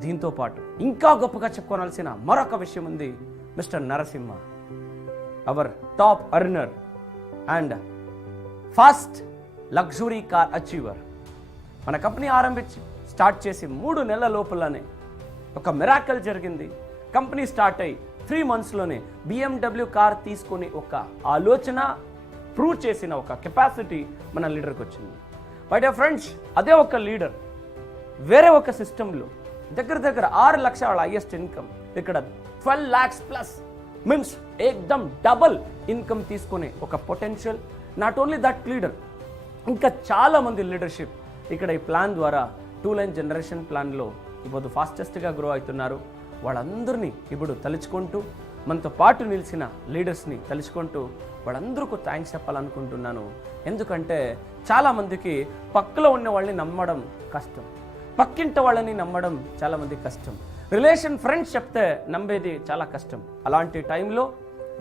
దీంతో పాటు ఇంకా గొప్పగా చెప్పుకోవాల్సిన మరొక విషయం ఉంది. Mister Narasimha, our top earner and first luxury car achiever, మన కంపెనీ ఆరంభించి స్టార్ట్ చేసి 3 నెలల లోపలనే ఒక మిరాకల్ జరిగింది. కంపెనీ స్టార్ట్ అయ్యి 3 monthsలోనే BMW కార్ తీసుకొని ఒక ఆలోచన ప్రూవ్ చేసిన ఒక కెపాసిటీ మన లీడర్కి వచ్చింది. మై డియర్ ఫ్రెండ్స్, అదే ఒక లీడర్ వేరే ఒక సిస్టంలో దగ్గర 6 లక్షల వాళ్ళ హైయెస్ట్ ఇన్కమ్, ఇక్కడ 12 lakhs ప్లస్, మీన్స్ ఏకదమ్ డబల్ ఇన్కమ్ తీసుకునే ఒక potential. Not only that leader, ఇంకా చాలా మంది లీడర్షిప్ ఇక్కడ ఈ ప్లాన్ ద్వారా 2 line జనరేషన్ ప్లాన్లో ఇప్పుడు ఫాస్టెస్ట్గా గ్రో అవుతున్నారు. వాళ్ళందరినీ ఇప్పుడు తలుచుకుంటూ, మనతో పాటు నిలిచిన లీడర్స్ని తలుచుకుంటూ వాళ్ళందరికీ థ్యాంక్స్ చెప్పాలనుకుంటున్నాను. ఎందుకంటే చాలామందికి పక్కలో ఉన్న వాళ్ళని నమ్మడం కష్టం, పక్కింటి వాళ్ళని నమ్మడం చాలామంది కష్టం, రిలేషన్ ఫ్రెండ్స్ చెప్తే నమ్మేది చాలా కష్టం. అలాంటి టైంలో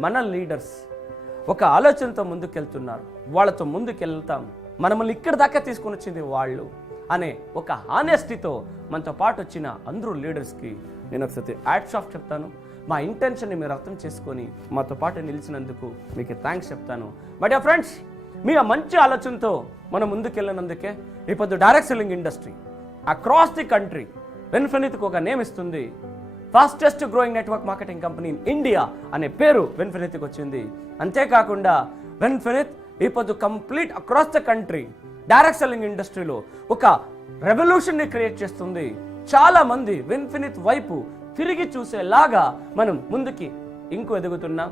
మన లీడర్స్ ఒక ఆలోచనతో ముందుకెళ్తున్నారు. వాళ్ళతో ముందుకెళ్తాం, మనల్ని ఇక్కడ దాకా తీసుకొని వచ్చింది వాళ్ళు అనే ఒక హానెస్టీతో మనతో పాటు వచ్చిన అందరూ లీడర్స్కి నేను ఒకసారి హ్యాట్స్ ఆఫ్ చెప్తాను. మా ఇంటెన్షన్ని మీరు అర్థం చేసుకొని మాతో పాటు నిలిచినందుకు మీకు థ్యాంక్స్ చెప్తాను. మై డియర్ ఫ్రెండ్స్, మీ ఆ మంచి ఆలోచనతో మనం ముందుకెళ్ళినందుకే ఇప్పుడు direct selling industry across the country విన్ఫినిట్కి ఒక నేమ్ ఇస్తుంది. Fastest growing network marketing company in India అనే పేరు విన్ఫినిట్కి వచ్చింది. అంతేకాకుండా విన్ఫినిట్ ఇప్పుడు complete across the country direct selling ఇండస్ట్రీలో ఒక రెవల్యూషన్ని క్రియేట్ చేస్తుంది. చాలా మంది విన్ఫినిట్ వైపు తిరిగి చూసేలాగా మనం ముందుకి ఎదుగుతున్నాం.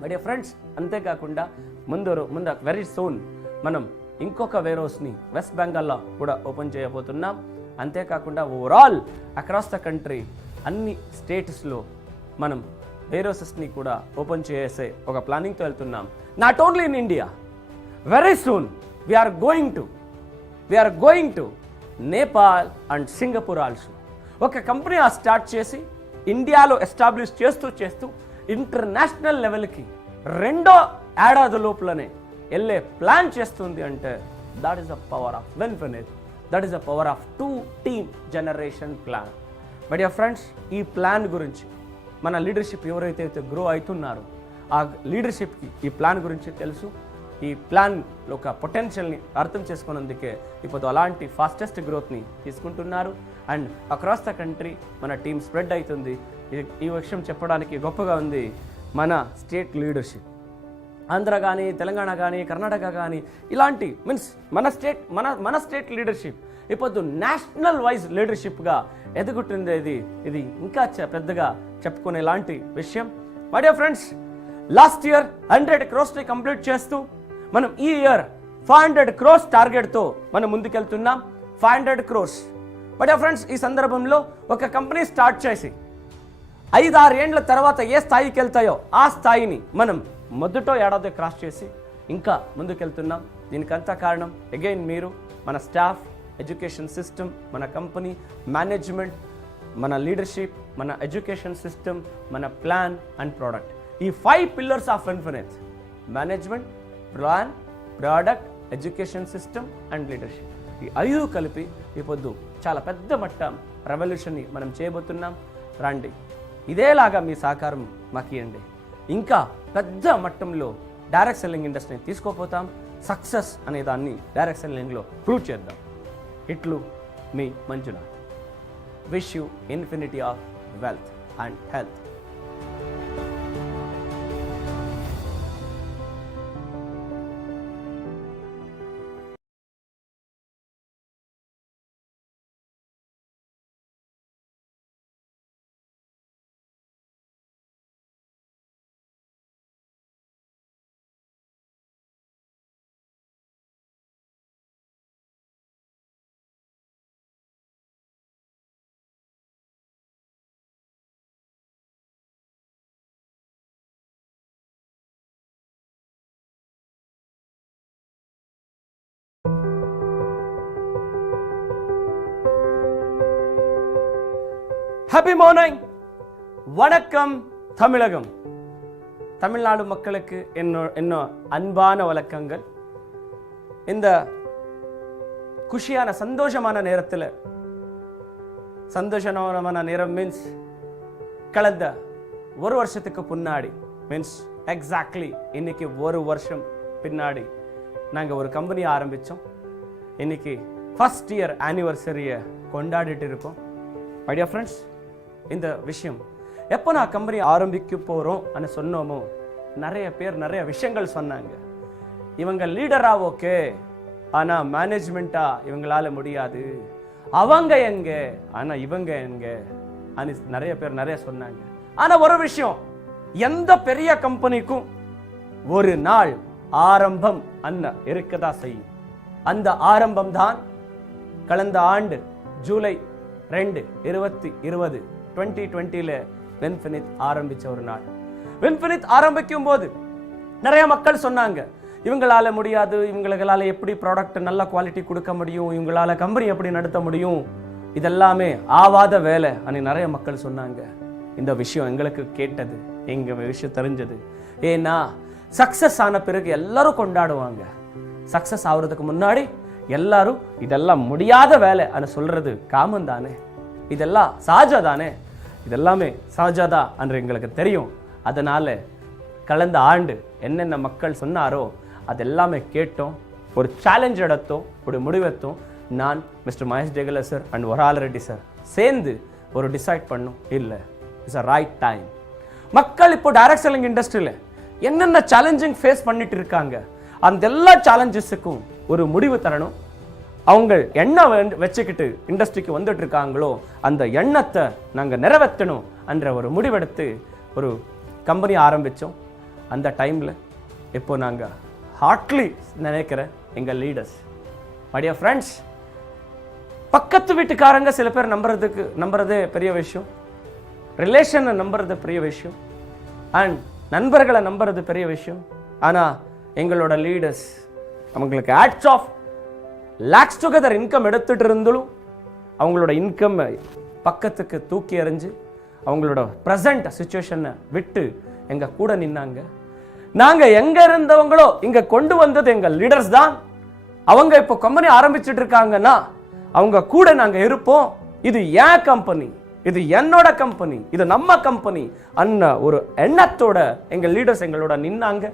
మై డియర్ ఫ్రెండ్స్, అంతేకాకుండా ముందు వెరీ సూన్ మనం ఇంకొక వేర్హౌస్ని వెస్ట్ బెంగాల్లో కూడా ఓపెన్ చేయబోతున్నాం. అంతేకాకుండా ఓవరాల్ అక్రాస్ ద కంట్రీ అన్ని స్టేట్స్లో మనం వేర్హౌసెస్ని కూడా ఓపెన్ చేసే ఒక ప్లానింగ్తో వెళ్తున్నాం. Not only in India, very soon we are going to we are going to Nepal and Singapore also. ఒక కంపెనీ స్టార్ట్ చేసి ఇండియాలో ఎస్టాబ్లిష్ చేస్తూ ఇంటర్నేషనల్ లెవెల్కి 2వ ఏడాది లోపలనే వెళ్ళే ప్లాన్ చేస్తుంది అంటే that is the power of విన్ఫినిట్. That is the power of 2 team generation plan. But dear friends, ఈ ప్లాన్ గురించి మన లీడర్షిప్ ఎవరైతే గ్రో అవుతున్నారో ఆ లీడర్షిప్కి ఈ ప్లాన్ గురించి తెలుసు. ఈ ప్లాన్లో ఒక పొటెన్షియల్ని అర్థం చేసుకున్నందుకే ఇప్పుడు అలాంటి ఫాస్టెస్ట్ గ్రోత్ని తీసుకుంటున్నారు. అండ్ అక్రాస్ ద కంట్రీ మన టీం స్ప్రెడ్ అవుతుంది. ఈ విషయం చెప్పడానికి గొప్పగా ఉంది. మన స్టేట్ లీడర్షిప్ ఆంధ్ర కానీ, తెలంగాణ కానీ, కర్ణాటక కానీ ఇలాంటి మీన్స్ మన స్టేట్ లీడర్షిప్ ఇప్పుడు నేషనల్ వైజ్ లీడర్షిప్గా ఎదుగుతుంది. ఇది ఇంకా పెద్దగా చెప్పుకునేలాంటి విషయం. My dear friends, last year 100 crores complete చేస్తూ మనం ఈ ఇయర్ 500 crores టార్గెట్తో మనం ముందుకెళ్తున్నాం. 500 crores. బట్ ఫ్రెండ్స్, ఈ సందర్భంలో ఒక కంపెనీ స్టార్ట్ చేసి 5-6 ఏండ్ల తర్వాత ఏ స్థాయికి వెళ్తాయో ఆ స్థాయిని మనం మొదట ఏడాది క్రాస్ చేసి ఇంకా ముందుకెళ్తున్నాం. దీనికంతా కారణం అగైన్ మీరు, మన స్టాఫ్, ఎడ్యుకేషన్ సిస్టమ్, మన కంపెనీ మేనేజ్మెంట్, మన లీడర్షిప్, మన ఎడ్యుకేషన్ సిస్టమ్, మన ప్లాన్ అండ్ ప్రోడక్ట్. ఈ 5 pillars of infinite: management, plan, product, education system and leadership. ఈ 5 కలిపి ఇప్పుడు చాలా పెద్ద మట్టం రెవల్యూషన్ని మనం చేయబోతున్నాం. రండి, ఇదేలాగా మీ సహకారం మాకు ఇవ్వండి. ఇంకా పెద్ద మట్టంలో డైరెక్ట్ సెల్లింగ్ ఇండస్ట్రీని తీసుకోపోతాం. సక్సెస్ అనే దాన్ని డైరెక్ట్ సెల్లింగ్లో ప్రూవ్ చేద్దాం. ఇట్లు మీ Manjunath. Wish you infinity of wealth and health. Happy morning, வணக்கம் தமிழகம். தமிழ்நாடு மக்களுக்கு என்னோ அன்பான வணக்கங்கள். இந்த குஷியான சந்தோஷமான நேரத்தில், சந்தோஷமான நேரம் மீன்ஸ் கடந்த 1 வருஷத்துக்கு முன்னாடி, மீன்ஸ் எக்ஸாக்ட்லி இன்னைக்கு 1 வருஷம் பின்னாடி நாங்கள் ஒரு கம்பெனி ஆரம்பித்தோம். இன்னைக்கு ஃபர்ஸ்ட் இயர் ஆனிவர்சரியை கொண்டாடிட்டு இருக்கோம். மை டியர் ஃப்ரெண்ட்ஸ், இந்த விஷயம் எப்போ நான் கம்பெனி ஆரம்பிக்க போகிறோம் అని சொன்னோமோ நிறைய பேர் நிறைய விஷயங்கள் சொன்னாங்க. இவங்க லீடரா ஓகே, ஆனால் மேனேஜ்மெண்ட்டா இவங்களால முடியாது, அவங்க எங்க ஆனால் இவங்க எங்க అని நிறைய பேர் நிறைய சொன்னாங்க. ஆனால் ஒரு விஷயம், எந்த பெரிய கம்பெனிக்கும் ஒரு நாள் ஆரம்பம் அன்ன இருக்கதா செய்யும். அந்த ஆரம்பம் தான் கடந்த ஆண்டு ஜூலை 2, 2020 2020 வின்ஃபினிட் ஆரம்பிச்ச ஒரு நாள். வின்ஃபினிட் ஆரம்பிக்கும் போது நிறைய மக்கள் சொன்னாங்க, இவங்களால முடியாது, இவங்களால எப்படி ப்ராடக்ட் நல்ல குவாலிட்டி கொடுக்க முடியும், இவங்களால கம்பெனி எப்படி நடத்த முடியும், இதெல்லாமே ஆவாத வேலை అని நிறைய மக்கள் சொன்னாங்க. இந்த விஷயம் எங்களுக்கு கேட்டது, எங்க விஷயம் தெரிஞ்சது. ஏன்னா சக்சஸ் ஆன பிறகு எல்லாரும் கொண்டாடுவாங்க. சக்சஸ் ஆகுறதுக்கு முன்னாடி எல்லாரும் இதெல்லாம் முடியாத வேலை అని சொல்றது காமன் தானே, இதெல்லாம் சகஜ தானே, இதெல்லாமே சகஜதா என்று எங்களுக்கு தெரியும். அதனால கடந்த ஆண்டு என்னென்ன மக்கள் சொன்னாரோ அதெல்லாமே கேட்டோம், ஒரு சேலஞ்ச் எடுத்தோம், ஒரு முடிவெடுத்தோம். நான் Mr Mahesh Degala sir and Varala Reddy sir சேர்ந்து ஒரு டிசைட் பண்ணோம், இல்லை இட்ஸ் அ ரைட் டைம். மக்கள் இப்போ டைரக்ட் செல்லிங் இண்டஸ்ட்ரியில் என்னென்ன சேலஞ்சிங் ஃபேஸ் பண்ணிட்டு இருக்காங்க, அந்த எல்லா சேலஞ்சஸுக்கும் ஒரு முடிவு தரணும். அவங்க எண்ணம் வச்சுக்கிட்டு இண்டஸ்ட்ரிக்கு வந்துட்டு இருக்காங்களோ அந்த எண்ணத்தை நாங்கள் நிறைவேற்றணும் என்ற ஒரு முடிவெடுத்து ஒரு கம்பெனி ஆரம்பித்தோம். அந்த டைமில் இப்போ நாங்கள் ஹார்ட்லி நினைக்கிற எங்கள் லீடர்ஸ், மை டியர் ஃப்ரெண்ட்ஸ், பக்கத்து வீட்டுக்காரங்க சில பேர் நம்புறதே பெரிய விஷயம், ரிலேஷனை நம்புறது பெரிய விஷயம், அண்ட் நண்பர்களை நம்புறது பெரிய விஷயம். ஆனால் எங்களோட லீடர்ஸ், அவங்களுக்கு hats off, lakhs together income எடுத்துட்டு இருந்தாலும் அவங்களோட இன்கம் பக்கத்துக்கு தூக்கி எறிஞ்சு அவங்களோட ப்ரெசன்ட் சுச்சுவேஷனை விட்டு எங்க கூட நின்னாங்க. நாங்க எங்க இருந்தவங்களோ இங்க கொண்டு வந்தது எங்க லீடர்ஸ் தான். அவங்க இப்போ கம்பெனி ஆரம்பிச்சுட்டு இருக்காங்கன்னா அவங்க கூட நாங்க இருப்போம். இது என் கம்பெனி, இது என்னோட கம்பெனி, இது நம்ம கம்பெனி அண்ண ஒரு எண்ணத்தோட எங்க லீடர்ஸ் எங்களோட நின்னாங்க.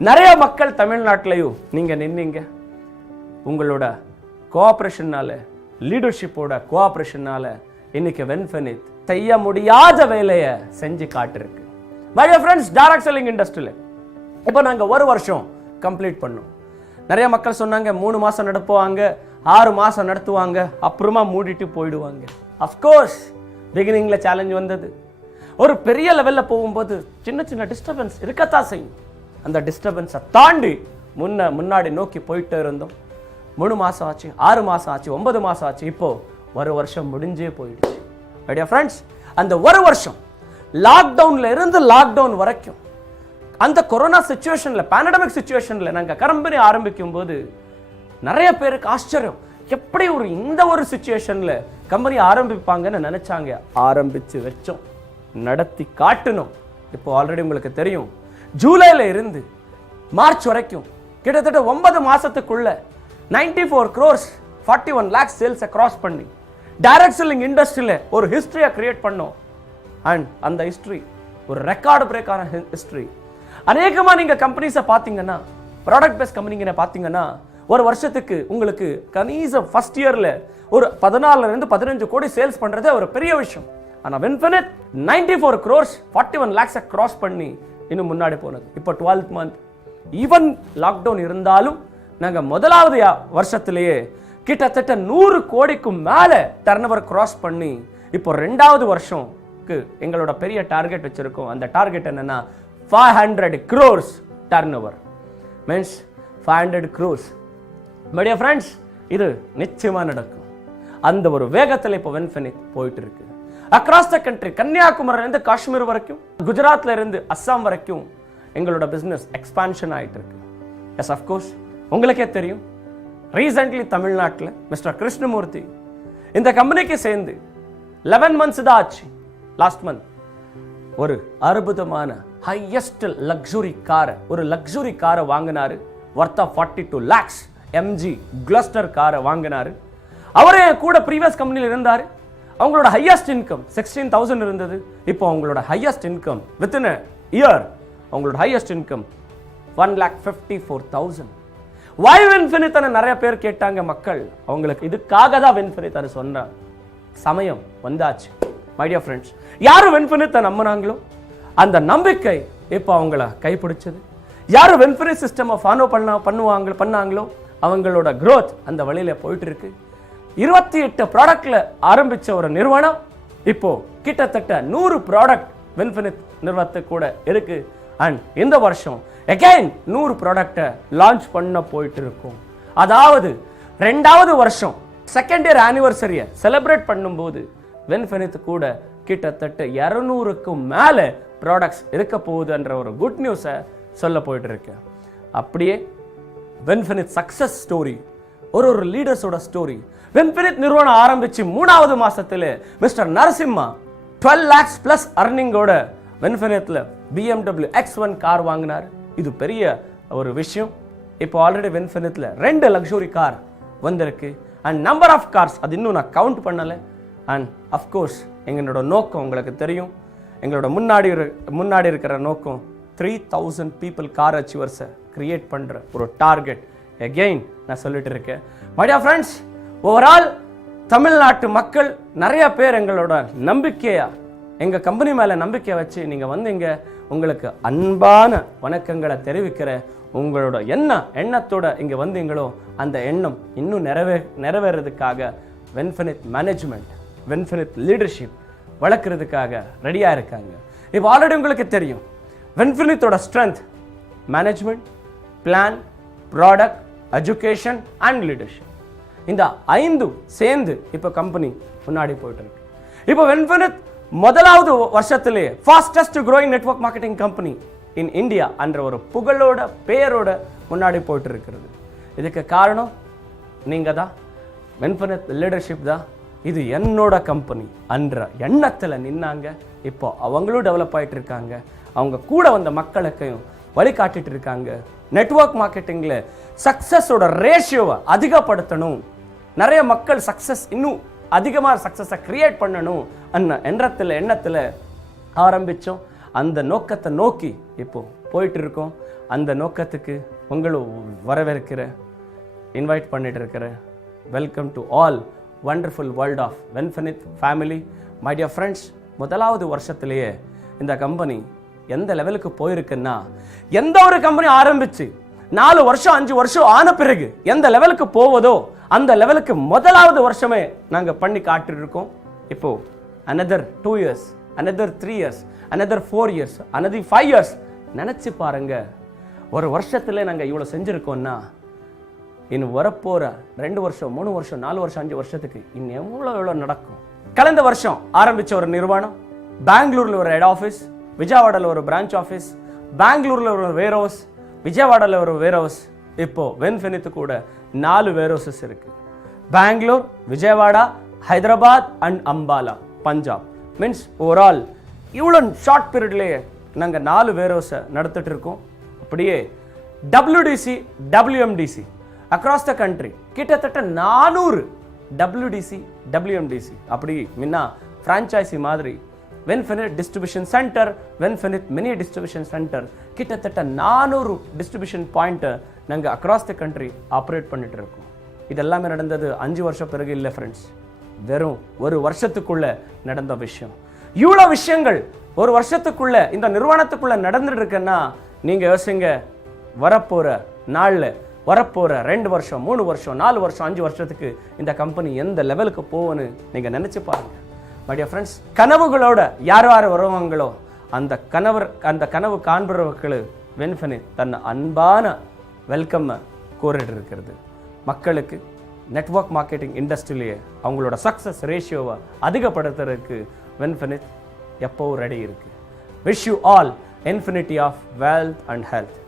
நிறைய மக்கள் தமிழ்நாட்டிலையும் நீங்க நின்னீங்க. உங்களோட கோஆபரேஷனால, லீடர்ஷிப்போட கோஆபரேஷனால இன்னைக்கு வென்ஃபினித் செய்ய முடியாத வேலையை செஞ்சு காட்டிருக்கு. My dear friends, direct selling இண்டஸ்ட்ரியில இப்போ நாங்க ஒரு வருஷம் கம்ப்ளீட் பண்ணோம். நிறைய மக்கள் சொன்னாங்க 3 மாசம் நடத்துவாங்க, 6 மாசம் நடத்துவாங்க, அப்புறமா மூடிட்டு போயிடுவாங்க. அஃப்கோர்ஸ் பிகினிங்ல சேலஞ்ச் வந்தது. ஒரு பெரிய லெவல்ல போகும்போது சின்ன சின்ன டிஸ்டர்பன்ஸ் இருக்கத்தான் செய்யும். அந்த டிஸ்டர்பன்ஸை தாண்டி முன்னாடி நோக்கி போயிட்டே இருந்தோம். 3 மாசம் ஆச்சு, 6 மாசம் ஆச்சு, 9 மாசம் ஆச்சு, இப்போ ஒரு வருஷம் முடிஞ்சே போயிடுச்சு. ஐடியா ஃப்ரெண்ட்ஸ், அந்த ஒரு வருஷம் லாக்டவுன்ல இருந்து லாக்டவுன் வரைக்கும் அந்த கொரோனா சிச்சுவேஷன்ல, பேண்டமிக் சிச்சுவேஷன்ல நாங்க கம்பெனி ஆரம்பிக்கும் போது நிறைய பேருக்கு ஆச்சரியம், எப்படி இந்த ஒரு சிச்சுவேஷன்ல கம்பெனி ஆரம்பிப்பாங்கன்னு நினைச்சாங்க. ஆரம்பிச்சு வச்சோம், நடத்தி காட்டணும். இப்போ ஆல்ரெடி உங்களுக்கு தெரியும், ஜூலைல இருந்து மார்ச் வரைக்கும் கிட்டத்தட்ட 9 மாசத்துக்குள்ள 94 crores 41 lakhs சேல்ஸை கிராஸ் பண்ணி டைரக்ட் செல்லிங் இண்டஸ்ட்ரியில ஒரு ஹிஸ்டரியை கிரியேட் பண்ணோம். அண்ட் அந்த ஹிஸ்டரி ஒரு ரெக்கார்டு பிரேக்கான ஹிஸ்டரி. அநேகமா நீங்க கம்பெனிஸை பார்த்தீங்கன்னா, ப்ராடக்ட் பேஸ்ட் கம்பெனிங்க பார்த்தீங்கன்னா, ஒரு வருஷத்துக்கு உங்களுக்கு கணிசம் ஃபர்ஸ்ட் இயர்ல ஒரு 14 இருந்து 15 கோடி சேல்ஸ் பண்றது ஒரு பெரிய விஷயம். ஆனா வென்ஃபினித் 94 crores 41 lakhs கிராஸ் பண்ணி இன்னும் முன்னாடி போனது. இப்போ 12th month ஈவன் லாக்டவுன் இருந்தாலும் நாங்க முதலாவது வருஷத்திலேயே கிட்டத்தட்ட 100 கோடிக்கு மேல டர்ன்ஓவர் கிராஸ் பண்ணி இப்போ 2வது வருஷம்க்கு எங்களோட பெரிய டார்கெட் வச்சிருக்கோம். அந்த டார்கெட் என்னன்னா 500 crores turnover, means 500 crores. My dear friends, இது நிச்சயமா நடக்கும். அந்த ஒரு வேகத்தில் இப்போ வென்ஃபினித் போயிட்டு இருக்கு. அக்ராஸ் த கண்ட்ரி, கன்னியாகுமரியில இருந்து காஷ்மீர் வரைக்கும், குஜராத்ல இருந்து அஸ்ஸாம் வரைக்கும் எங்களோட பிசினஸ் எக்ஸ்பான்ஷன் ஆயிட்டு இருக்கு. எஸ், அஃப்கோர்ஸ் உங்களுக்கே தெரியும், ரீசென்ட்லி தமிழ்நாட்டில் மிஸ்டர் கிருஷ்ணமூர்த்தி இந்த கம்பெனிக்கு சேர்ந்து 11 months தான் ஆச்சு. லாஸ்ட் மந்த் ஒரு அற்புதமான ஹையஸ்ட் லக்ஸுரி காரை, ஒரு லக்ஸுரி காரை வாங்கினாரு. Worth of 42 lakhs MG Gloster காரை வாங்கினாரு. அவரே கூட ப்ரீவியஸ் கம்பெனியில் இருந்தாரு. அவங்களோட ஹையஸ்ட் இன்கம் 16,000 இருந்தது. இப்போ அவங்களோட ஹையஸ்ட் இன்கம் வித்தின் இயர், அவங்களோட ஹையஸ்ட் இன்கம் 1,54,000. வை வென்ஃபினித் நிறைய பேர் கேட்டாங்க மக்கள். அவங்களுக்கு இதுக்காக தான் வென்ஃபினித் சொன்ன சமயம் வந்தாச்சு. மை டியர் ஃப்ரெண்ட்ஸ், யாரு வென்ஃபினித் நம்பினாங்களோ அந்த நம்பிக்கை இப்போ அவங்கள கைப்பிடிச்சது. யாரு வென்ஃபினித் சிஸ்டம் ஃபாலோ பண்ணாங்களோ அவங்களோட growth அந்த வழியில போயிட்டு இருக்கு. 28 ப்ராடக்ட்ல ஆரம்பிச்ச ஒரு நிறுவனம் இப்போ கிட்டத்தட்ட 100 ப்ராடக்ட் வென்ஃபினித் நிறுவனத்துக்கு கூட இருக்கு. அண்ட் இந்த வருஷம் again 100 ப்ராடக்ட்டை லான்ச் பண்ண போயிட்டு இருக்கும். அதாவது 2வது வருஷம் செகண்ட் இயர் ஆனிவர்சரியை செலிப்ரேட் பண்ணும்போது வென்ஃபினித் கூட கிட்டத்தட்ட 200க்கும் மேல ப்ராடக்ட்ஸ் இருக்க போகுதுன்ற ஒரு குட் நியூஸை சொல்ல போயிட்டு இருக்கு. அப்படியே வென்ஃபினித் சக்சஸ் ஸ்டோரி, ஒரு லீடர்ஸோட ஸ்டோரி. வென்ஃபினித் நிறுவனம் ஆரம்பிச்சு 3வது மாசத்துல mister Narasimha 12 lakhs plus அர்னிங்கோட வென்ஃபினித்ல BMW X1 car வாங்கினார். இது பெரிய ஒரு விஷயம். இப்போ ஆல்ரெடி வென்ஃபினித்ல 2 லக்ஸுரி கார் வந்திருக்கு. அண்ட் நம்பர் ஆஃப் கார்ஸ் அது இன்னும் நான் கவுண்ட் பண்ணல. அண்ட் அஃப்கோர்ஸ் எங்களோட நோக்கம் உங்களுக்கு தெரியும். எங்களோட முன்னாடி இருக்கிற நோக்கம் 3,000 people கார் அச்சீவர்ஸை கிரியேட் பண்ற ஒரு டார்கெட். அகெயின் நான் சொல்லிட்டு இருக்கேன். மை டியர் ஃப்ரெண்ட்ஸ், ஓவரால் தமிழ்நாட்டு மக்கள் நிறைய பேர் எங்களோட நம்பிக்கையா, எங்க கம்பெனி மேல நம்பிக்கை வச்சு நீங்க வந்தீங்க. உங்களுக்கு அன்பான வணக்கங்களை தெரிவிக்கிற. உங்களோட எண்ணத்தோட இங்க வந்தீங்களோ அந்த எண்ணம் இன்னும் நிறைவேறதுக்காக வென்ஃபினித் மேனேஜ்மெண்ட், வென்ஃபினித் லீடர்ஷிப் வளர்க்கறதுக்காக ரெடியா இருக்காங்க. இப்போ ஆல்ரெடி உங்களுக்கு தெரியும் வென்ஃபினித்தோட strength management, plan, product, education and leadership. இந்த 5 சேர்ந்து இப்போ கம்பெனி முன்னாடி போயிட்டு இருக்கு. இப்போ வென்ஃபினித் முதலாவது வருஷத்திலே fastest growing network marketing company in India என்ற ஒரு புகழோட பேரோட முன்னாடி போயிட்டு இருக்கிறது. இதுக்கு காரணம் நீங்கள் தான், வென்ஃபினித் லீடர்ஷிப் தான், இது என்னோட கம்பெனி என்ற எண்ணத்தில் நின்னாங்க. இப்போ அவங்களும் டெவலப் ஆகிட்டு இருக்காங்க. அவங்க கூட வந்த மக்களுக்கையும் வழிகாட்டிட்டு இருக்காங்க. நெட்வொர்க் மார்க்கெட்டிங்கில் சக்ஸஸோட ரேஷியோவை அதிகப்படுத்தணும், நிறைய மக்கள் சக்ஸஸ் இன்னும் அதிகமாக சக்ஸஸை கிரியேட் பண்ணணும் எண்ணத்தில் ஆரம்பித்தோம். அந்த நோக்கத்தை நோக்கி இப்போ போயிட்டு இருக்கோம். அந்த நோக்கத்துக்கு உங்களும் வரவேற்கிறேன், இன்வைட் பண்ணிட்டு இருக்கிறேன். Welcome to all wonderful world of வென்ஃபினித் ஃபேமிலி. மை டியர் ஃப்ரெண்ட்ஸ், முதலாவது வருஷத்துலேயே இந்த கம்பெனி எந்த லெவலுக்கு போயிருக்குன்னா, எந்த ஒரு கம்பெனி ஆரம்பிச்சு 4 வருஷம் 5 வருஷம் ஆன பிறகு எந்த லெவலுக்கு போவதோ அந்த லெவலுக்கு முதலாவது வருஷமே நாங்கள் பண்ணி காட்டிட்டு இருக்கோம். இப்போ another 2 years, another 3 years, another 4 years, another 5 years. நினச்சி பாருங்க, ஒரு வருஷத்துல நாங்கள் இவ்வளோ செஞ்சுருக்கோம்னா இன்னும் வரப்போகிற 2 வருஷம் 3 வருஷம் 4 வருஷம் 5 வருஷத்துக்கு இன்னும் எவ்வளோ நடக்கும். கடந்த வருஷம் ஆரம்பித்த ஒரு நிறுவனம், பெங்களூரில் ஒரு ஹெட் ஆஃபீஸ், விஜயவாடாவில் ஒரு பிரான்ச் ஆஃபீஸ், பெங்களூரில் ஒரு வேர் ஹவுஸ், விஜயவாடாவில் ஒரு வேர் ஹவுஸ். இப்போ வென்ஃபினித் கூட 4 வேர் ஹவுசஸ் இருக்கு. Bangalore, Vijayawada, Hyderabad and Ambala, Punjab. Means overall இவ்வளோ ஷார்ட் பீரியட்லேயே நாங்கள் 4 வேர் ஹவுஸை நடத்திட்டு இருக்கோம். அப்படியே WDC, WMDC across the country கிட்டத்தட்ட 400 WDC, WMDC அப்படி முன்னா ஃப்ரான்ச்சைசி மாதிரி வென்ஃபினித் டிஸ்ட்ரிபியூஷன் சென்டர், வென்ஃபினித் மினி டிஸ்ட்ரிபியூஷன் சென்டர், கிட்டத்தட்ட 400 டிஸ்ட்ரிபியூஷன் பாயிண்ட்டை நாங்கள் அக்ராஸ் த கண்ட்ரி ஆப்ரேட் பண்ணிட்டு இருக்கோம். இதெல்லாமே நடந்தது 5 வருஷம் பிறகு இல்லை ஃப்ரெண்ட்ஸ், வெறும் ஒரு வருஷத்துக்குள்ள நடந்த விஷயம். இவ்வளோ விஷயங்கள் ஒரு வருஷத்துக்குள்ள இந்த நிறுவனத்துக்குள்ள நடந்துட்டு இருக்குன்னா நீங்கள் யோசிங்க, வரப்போகிற நாளில் வரப்போகிற 2 வருஷம் 3 வருஷம் 4 வருஷம் 5 வருஷத்துக்கு இந்த கம்பெனி எந்த லெவலுக்கு போகும்னு நீங்கள் நினச்சி பாருங்கள். மை டியர் ஃப்ரெண்ட்ஸ், கனவுகளோட யார் வருவாங்களோ அந்த கனவு காண்பவர்களுக்கு வென்ஃபினித் தன் அன்பான வெல்கம் கோரிட்டு இருக்கிறது. மக்களுக்கு நெட்வொர்க் மார்க்கெட்டிங் இண்டஸ்ட்ரியிலேயே அவங்களோட சக்ஸஸ் ரேஷியோவை அதிகப்படுத்துறதுக்கு வென்ஃபினித் எப்போவும் ரெடி இருக்கு. Wish you all infinity of wealth and health.